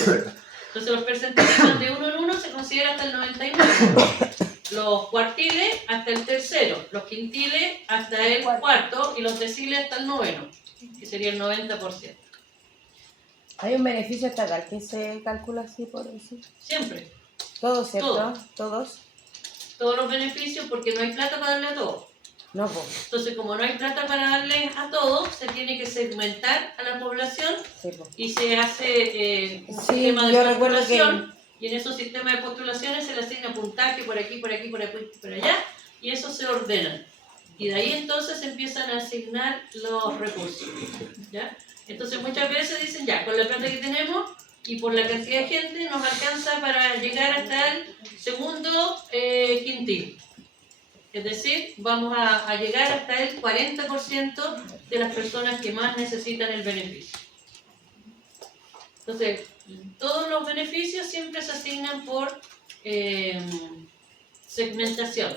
Entonces los percentiles son de 1 en 1, se considera hasta el 99. Los cuartiles hasta el tercero, los quintiles hasta el cuarto y los deciles hasta el noveno, que sería el 90%. Hay un beneficio estatal que se calcula así por decir. Siempre. Todos, ¿cierto? Todo. Todos. Todos los beneficios porque no hay plata para darle a todos. No, pues. Entonces, como no hay plata para darle a todos, se tiene que segmentar a la población Sí, pues. y se hace un Sí, sistema de yo recuerdo postulación. Y en esos sistemas de postulaciones se le asigna puntaje por aquí, por aquí, por aquí, por allá, y eso se ordena. Y de ahí entonces se empiezan a asignar los recursos. ¿Ya? Entonces muchas veces dicen, ya, con la plata que tenemos y por la cantidad de gente nos alcanza para llegar hasta el segundo quintil. Es decir, vamos a llegar hasta el 40% de las personas que más necesitan el beneficio. Entonces, todos los beneficios siempre se asignan por segmentación.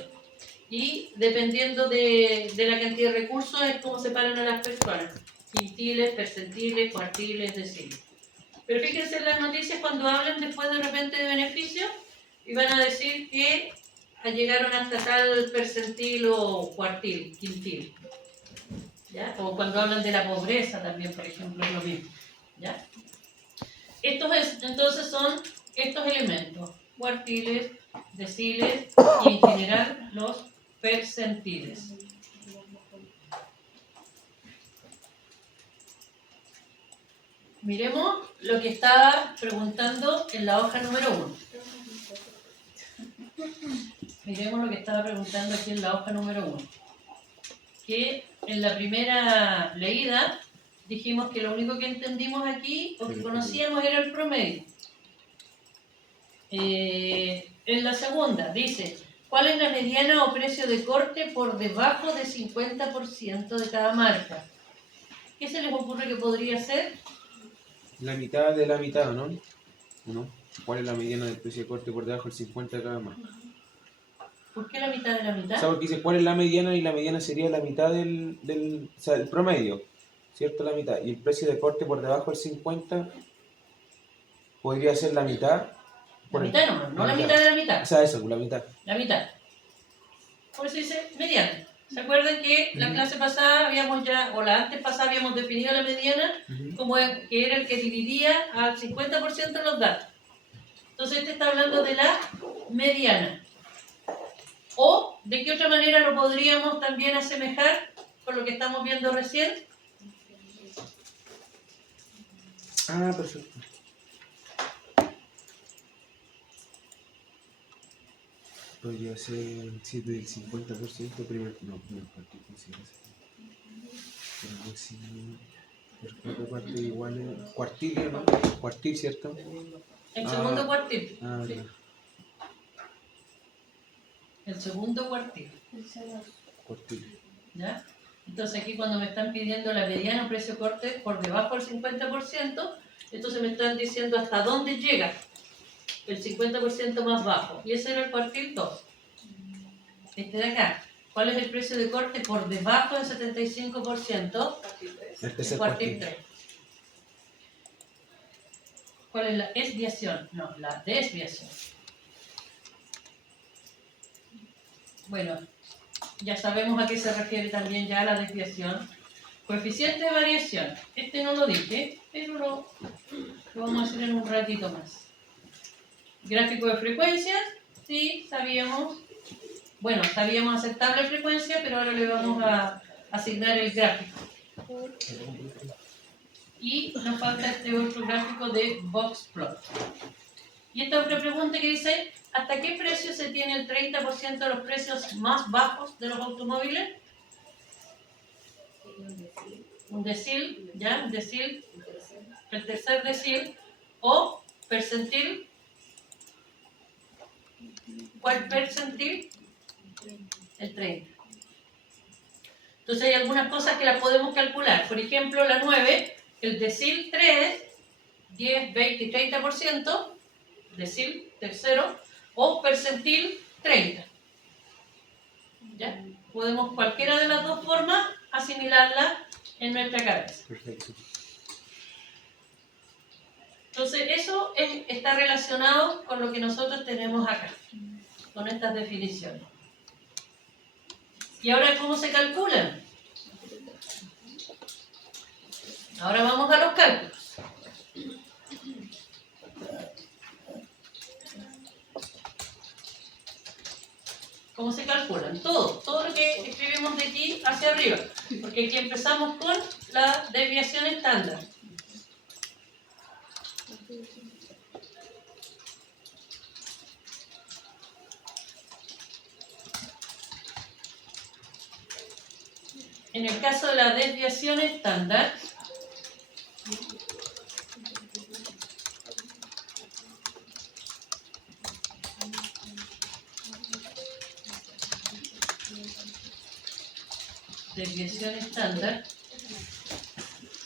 Y dependiendo de la cantidad de recursos es como separan a las personas. Quintiles, percentiles, cuartiles, deciles. Pero fíjense en las noticias cuando hablan después de repente de beneficios y van a decir que llegaron hasta tal percentil o cuartil, quintil. ¿Ya? O cuando hablan de la pobreza también, por ejemplo, es lo mismo. ¿Ya? Entonces son estos elementos, cuartiles, deciles y en general los percentiles. Miremos lo que estaba preguntando en la hoja número 1. Miremos lo que estaba preguntando aquí en la hoja número 1. Que en la primera leída dijimos que lo único que entendimos aquí o que conocíamos era el promedio. En la segunda dice, ¿cuál es la mediana o precio de corte por debajo del 50% de cada marca? ¿Qué se les ocurre que podría ser? La mitad de la mitad, ¿no? ¿No? ¿Cuál es la mediana del precio de corte por debajo del 50 de cada marca? ¿Por qué la mitad de la mitad? O sea, porque dice cuál es la mediana y la mediana sería la mitad o sea, el promedio, ¿cierto? La mitad. Y el precio de corte por debajo del 50 podría ser la mitad. La mitad no la mitad de la mitad. O sea, eso, la mitad. La mitad. Por eso dice mediana. ¿Se acuerdan que la clase pasada habíamos ya, o la antes pasada habíamos definido la mediana como que era el que dividía al 50% los datos? Entonces este está hablando de la mediana. O, ¿de qué otra manera lo podríamos también asemejar con lo que estamos viendo recién? Ah, perfecto. Podría ser si del 50% primer cuartil consideración. Pero máximo por cada parte igual es cuartil, ¿no? Cuartil, ¿cierto? El segundo cuartil. Ah, Sí. ya. El segundo cuartil. Cuartil. ¿Ya? Entonces aquí cuando me están pidiendo la mediana o precio corte por debajo del 50%, entonces me están diciendo hasta dónde llega el 50% más bajo. Y ese era el cuartil 2. Este de acá. ¿Cuál es el precio de corte por debajo del 75%? Este es El el cuartil cuartil. 3. ¿Cuál es la desviación? No, la desviación. Bueno, ya sabemos a qué se refiere también ya la desviación. Coeficiente de variación. Este no lo dije, pero lo vamos a hacer en un ratito más. Gráfico de frecuencias, sí, sabíamos. Bueno, sabíamos aceptable frecuencia, pero ahora le vamos a asignar el gráfico. Y nos falta este otro gráfico de box plot. Y esta otra pregunta que dice, ¿hasta qué precio se tiene el 30% de los precios más bajos de los automóviles? Un decil, ¿ya? Un decil, el tercer decil, o percentil. ¿Cuál percentil? El 30. Entonces hay algunas cosas que las podemos calcular. Por ejemplo, la 9, el decil 3, 10, 20 y 30%, decil tercero, o percentil 30. ¿Ya? Podemos cualquiera de las dos formas asimilarla en nuestra cabeza. Perfecto. Entonces eso está relacionado con lo que nosotros tenemos acá, con estas definiciones. ¿Y ahora cómo se calculan? Ahora vamos a los cálculos. ¿Cómo se calculan? Todo lo que escribimos de aquí hacia arriba. Porque aquí empezamos con la desviación estándar. En el caso de la desviación estándar,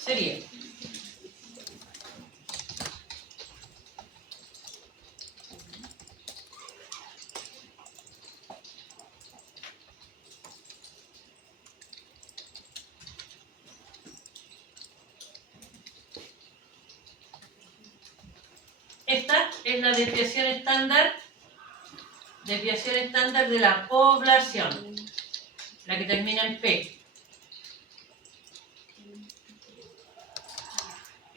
sería esta es la desviación estándar de la población, la que termina en P.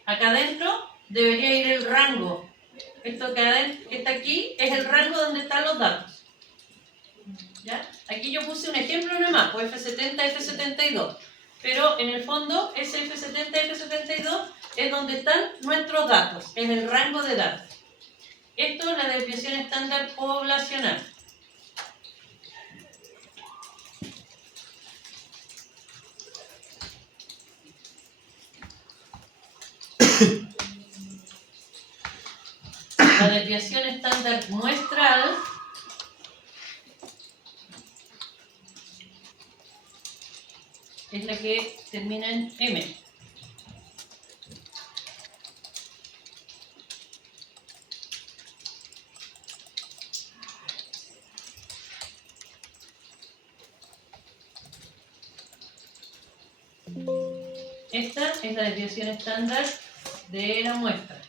Acá adentro debería ir el rango. Esto que está aquí es el rango donde están los datos. ¿Ya? Aquí yo puse un ejemplo nada más, pues F70, F72. Pero en el fondo, ese F70, F72 es donde están nuestros datos, en el rango de datos. Esto es la desviación estándar poblacional. La desviación estándar muestral es la que termina en M. Esta es la desviación estándar de la muestra.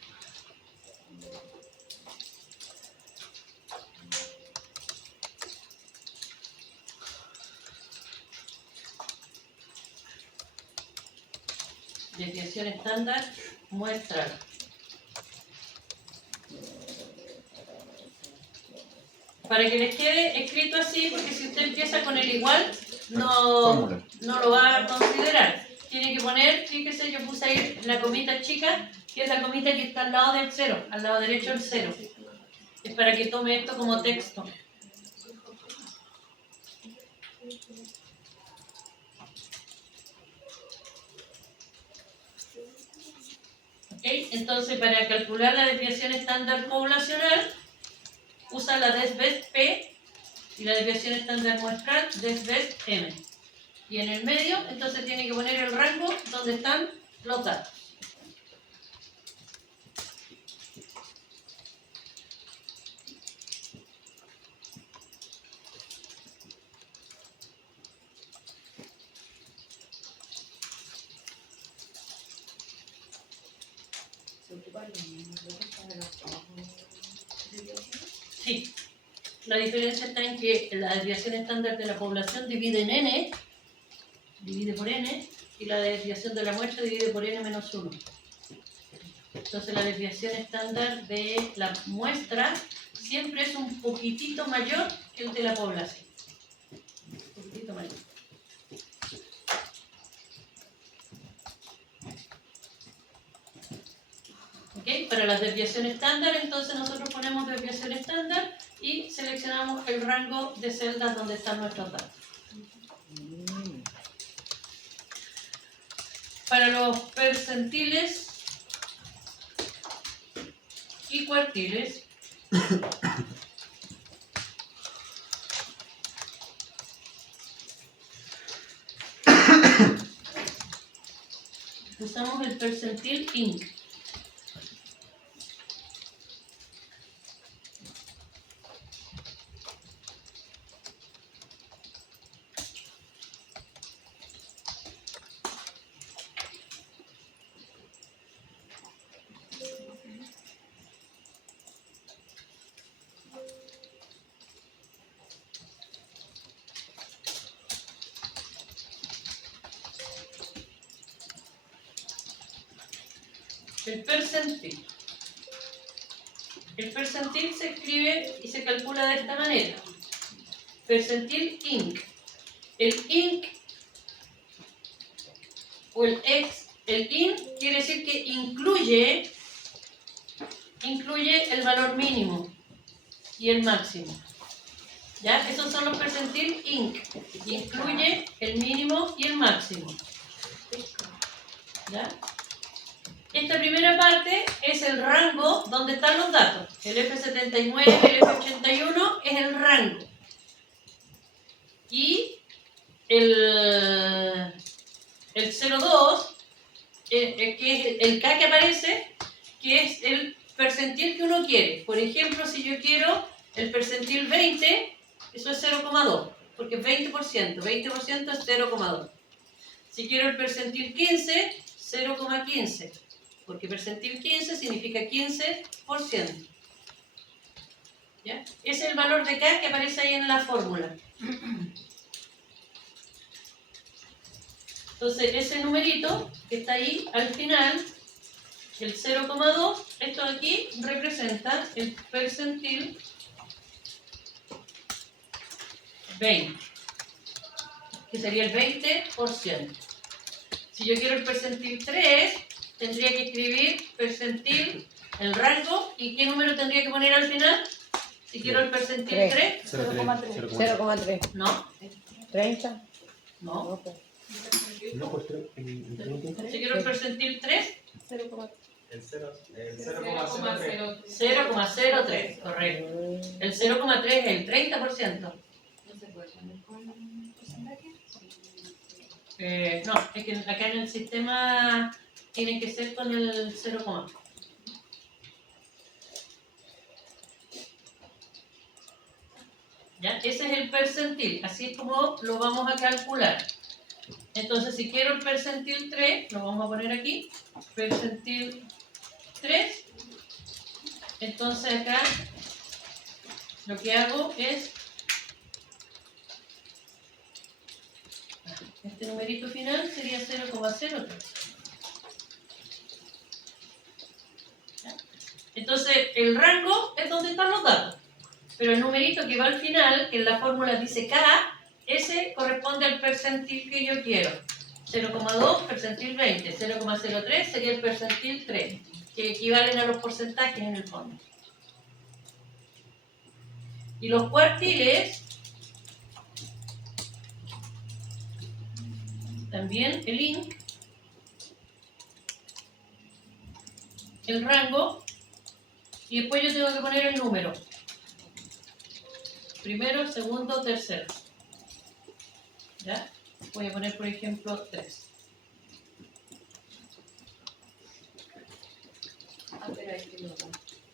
Desviación estándar muestral. Para que les quede escrito así, porque si usted empieza con el igual, no lo va a considerar. Tiene que poner, fíjese, yo puse ahí la comita chica, que es la comita que está al lado del cero, al lado derecho del cero. Es para que tome esto como texto. ¿Okay? Entonces, para calcular la desviación estándar poblacional, usa la desbest P y la desviación estándar muestral desbest M. Y en el medio, entonces tiene que poner el rango donde están los datos. Sí, la diferencia está en que la desviación estándar de la población divide en n, divide por n, y la desviación de la muestra divide por n menos 1. Entonces la desviación estándar de la muestra siempre es un poquitito mayor que el de la población. Un poquitito mayor. ¿Ok? Para las desviaciones estándar, entonces nosotros ponemos desviación estándar y seleccionamos el rango de celdas donde están nuestros datos. Para los percentiles y cuartiles, usamos el percentil Inc. El percentil. El percentil se escribe y se calcula de esta manera. Percentil Inc. El Inc o el Inc quiere decir que incluye el valor mínimo y el máximo. ¿Ya? Esos son los percentil Inc. Incluye el mínimo y el máximo. ¿Ya? Esta primera parte es el rango donde están los datos. El F79, el F81 es el rango. Y el 02, que es el K que aparece, que es el percentil que uno quiere. Por ejemplo, si yo quiero el percentil 20, eso es 0,2, porque es 20%. 20% es 0,2. Si quiero el percentil 15, 0,15. Porque percentil 15 significa 15%. ¿Ya? Ese es el valor de K que aparece ahí en la fórmula. Entonces, ese numerito que está ahí al final, el 0,2, esto de aquí representa el percentil 20, que sería el 20%. Si yo quiero el percentil 3, tendría que escribir percentil, el rango, ¿y qué número tendría que poner al final? Si quiero el percentil 3, 0,3. 0,3. no, 30. no. Ok. No, pues en Si quiero el percentil 3, 0,3. El 0,03. 0,03, correcto. El 0,3 es el 30%. No se puede poner con porcentaje. No, es que acá en el sistema tiene que ser con el 0, ¿ya? Ese es el percentil, así es como lo vamos a calcular. Entonces, si quiero el percentil 3, lo vamos a poner aquí, percentil 3, entonces acá lo que hago es, este numerito final sería 0,03. ¿Ya? Entonces, el rango es donde están los datos, pero el numerito que va al final, que en la fórmula dice K, ese corresponde al percentil que yo quiero. 0,2, percentil 20. 0,03 sería el percentil 3, que equivalen a los porcentajes en el fondo. Y los cuartiles, también el INC, el rango, y después yo tengo que poner el número. Primero, segundo, tercero. ¿Ya? Voy a poner, por ejemplo, 3. Pero hay que lo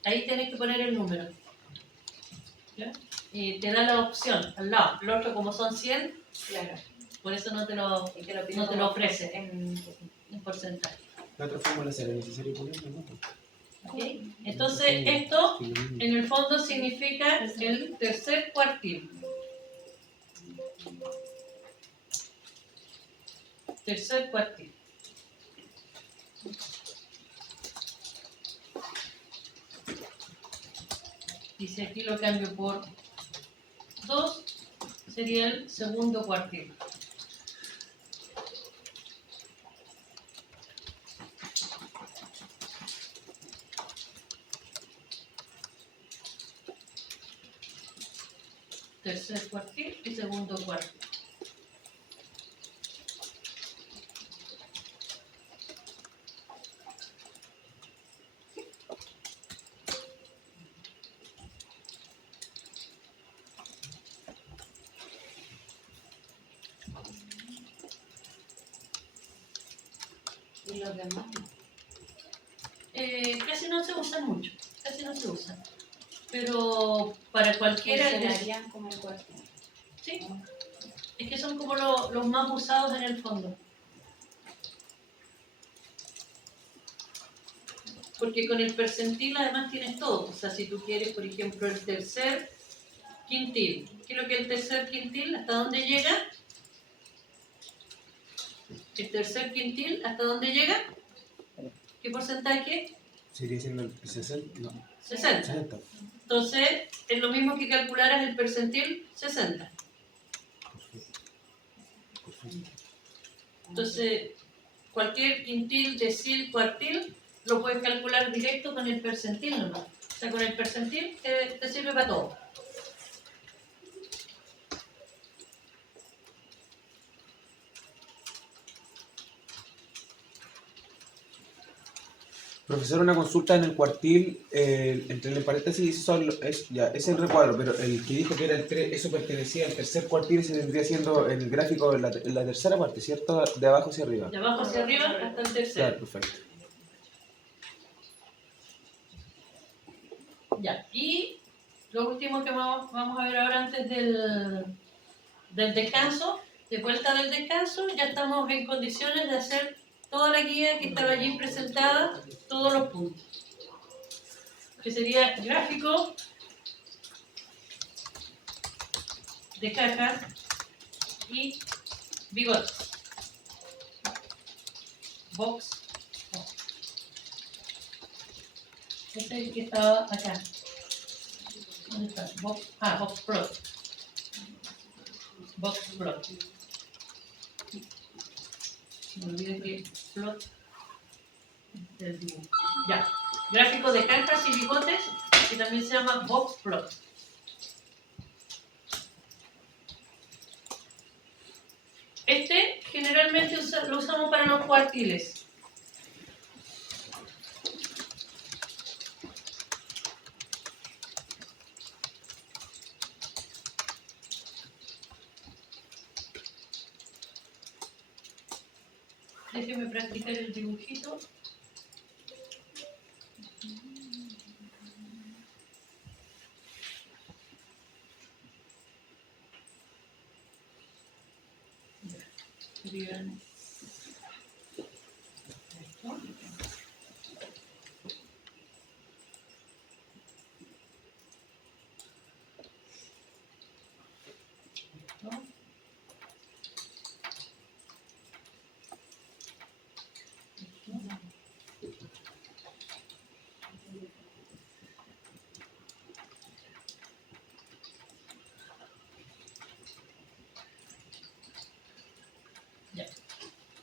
Ahí tenés que poner el número. ¿Ya? Y te da la opción al lado. Lo otro, como son 100, claro. por eso no te lo Y te lo pido no te como lo ofrece en en porcentaje. la otra fórmula será necesario ponerla, ¿no? ¿Ok? Entonces, esto en el fondo significa el tercer cuartil. tercer cuartil. Y si aquí lo cambio por 2, sería el segundo cuartil. Tercer cuartil y segundo cuartil. Y los demás. Casi no se usan mucho, casi no se usan. Pero para cualquiera, Funcionarían como el cuarto. sí, es que son como los más usados en el fondo. Porque con el percentil además tienes todo. O sea, si tú quieres, por ejemplo, el tercer quintil. ¿Qué es lo que es el tercer quintil? ¿Hasta dónde llega? El tercer quintil, ¿hasta dónde llega? ¿Qué porcentaje? Sería siendo el 60, no, 60. 60. Entonces, es lo mismo que calcularas el percentil 60. Perfecto. Perfecto. Entonces, cualquier quintil, decil, cuartil, lo puedes calcular directo con el percentil nomás. O sea, con el percentil te sirve para todo. Profesor, una consulta en el cuartil, entre el paréntesis es el recuadro, pero el que dijo que era el 3, eso pertenecía al tercer cuartil, se vendría siendo el gráfico en la tercera parte, ¿cierto? De abajo hacia arriba. De abajo hacia arriba hasta el tercero. Claro, perfecto. Ya, y lo último que vamos a ver ahora antes del descanso, de vuelta del descanso, ya estamos en condiciones de hacer toda la guía que estaba allí presentada, todos los puntos. Que sería gráfico de cajas y bigotes. Box. Este es el que estaba acá. ¿Dónde está? Box. Ah, box plot. Box plot. Me olvidé que plot del dibujo. Ya. Gráfico de cajas y bigotes, que también se llama box plot. Este generalmente lo usamos para los cuartiles. Déjeme practicar el dibujito. Bien. Esto. Esto.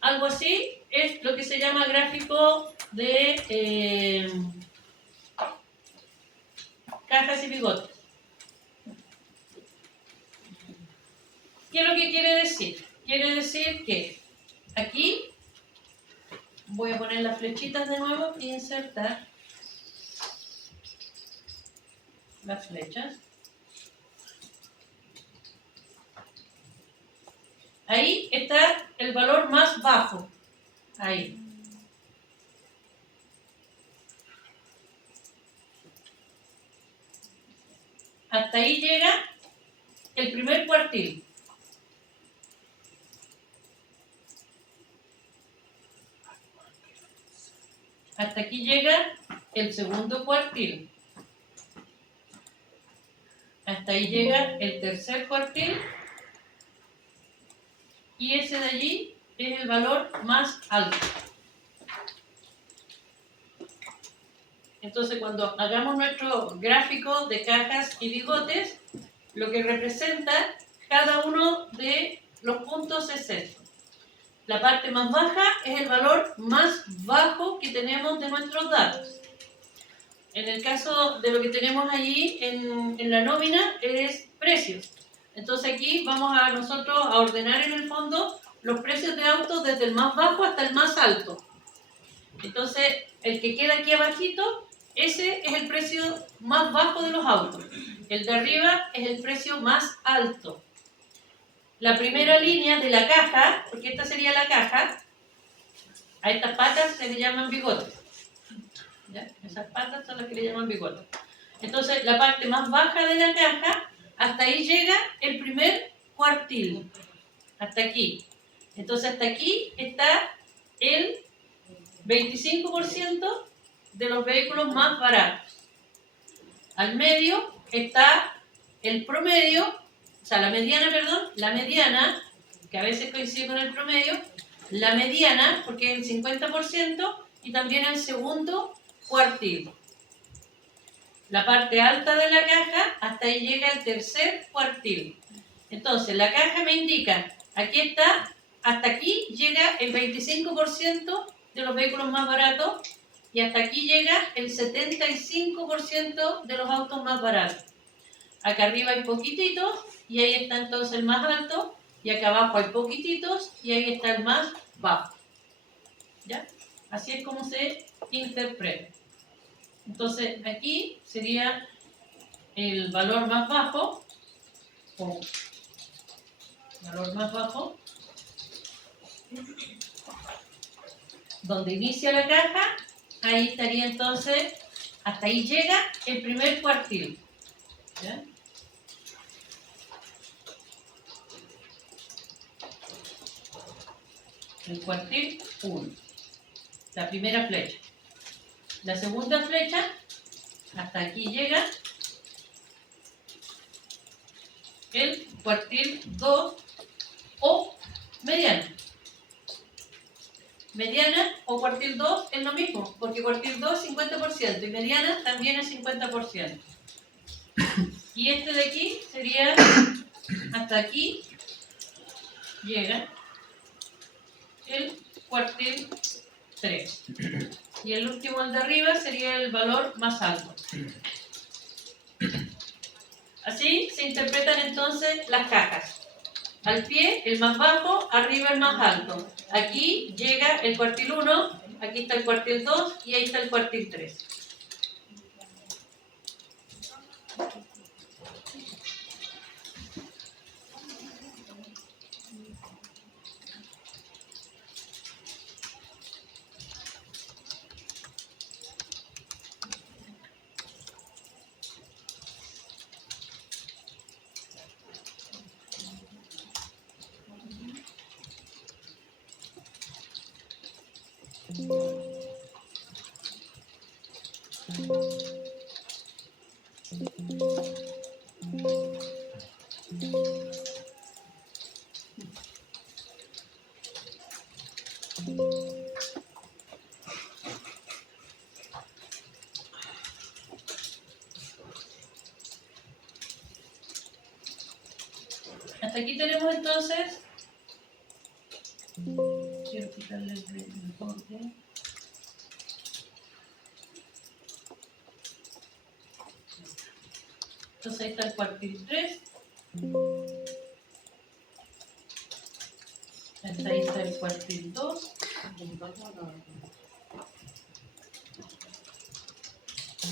Algo así es lo que se llama gráfico de cajas y bigotes. ¿Qué es lo que quiere decir? Quiere decir que aquí voy a poner las flechitas de nuevo y insertar las flechas. Ahí está el valor más bajo. Ahí. Hasta ahí llega el primer cuartil. Hasta aquí llega el segundo cuartil. Hasta ahí llega el tercer cuartil. Y ese de allí es el valor más alto. Entonces, cuando hagamos nuestro gráfico de cajas y bigotes, lo que representa cada uno de los puntos es esto. La parte más baja es el valor más bajo que tenemos de nuestros datos. En el caso de lo que tenemos allí en la nómina es precios. Entonces aquí vamos a nosotros a ordenar en el fondo los precios de autos desde el más bajo hasta el más alto. Entonces el que queda aquí abajito, ese es el precio más bajo de los autos. El de arriba es el precio más alto. La primera línea de la caja, porque esta sería la caja, a estas patas se le llaman bigotes. ¿Ya? Esas patas son las que le llaman bigotes. Entonces, la parte más baja de la caja, hasta ahí llega el primer cuartil. Hasta aquí. Entonces, hasta aquí está el 25% de los vehículos más baratos. Al medio está el promedio, o sea, la mediana, que a veces coincide con el promedio, la mediana, porque es el 50%, y también el segundo cuartil. La parte alta de la caja, hasta ahí llega el tercer cuartil. Entonces, la caja me indica, aquí está, hasta aquí llega el 25% de los vehículos más baratos, y hasta aquí llega el 75% de los autos más baratos. Acá arriba hay poquititos, y ahí está entonces el más alto, y acá abajo hay poquititos, y ahí está el más bajo. ¿Ya? Así es como se interpreta. Entonces, aquí sería el valor más bajo, o valor más bajo, donde inicia la caja, ahí estaría entonces, hasta ahí llega el primer cuartil. ¿Ya? El cuartil 1, la primera flecha. La segunda flecha, hasta aquí llega el cuartil 2 o mediana. Mediana o cuartil 2 es lo mismo, porque cuartil 2 es 50% y mediana también es 50%. Y este de aquí sería, hasta aquí llega el cuartil 3. Y el último, el de arriba, sería el valor más alto. Así se interpretan entonces las cajas. Al pie, el más bajo, arriba el más alto. Aquí llega el cuartil 1, aquí está el cuartil 2 y ahí está el cuartil 3. Hasta aquí tenemos entonces, quiero quitarle el corte. Entonces ahí está el cuartil 3. Hasta ahí está el cuartil 2.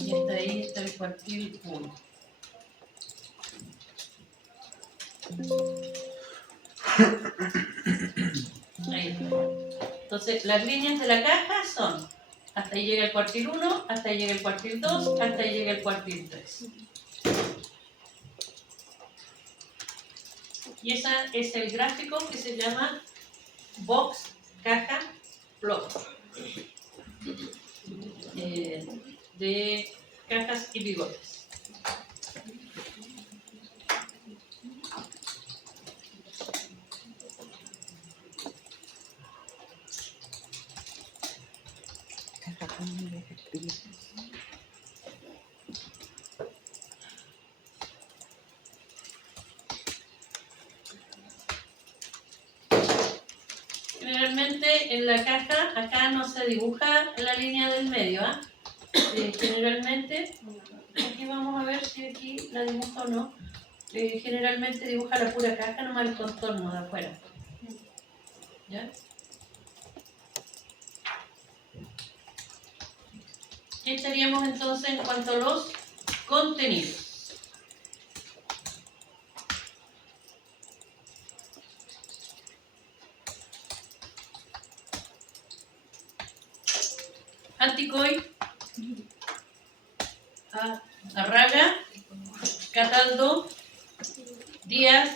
Y hasta ahí está el cuartil 1. Ahí está. Entonces, las líneas de la caja son, hasta ahí llega el cuartil 1, hasta ahí llega el cuartil 2, hasta ahí llega el cuartil 3. Y ese es el gráfico que se llama box, caja, plot. De cajas y bigotes. Generalmente en la caja, acá no se dibuja la línea del medio, ¿ah? Generalmente, aquí vamos a ver si aquí la dibuja o no. Generalmente dibuja la pura caja, nomás el contorno de afuera. ¿Ya? ¿Qué estaríamos entonces en cuanto a los contenidos? Anticoy, Arraga, Cataldo, Díaz,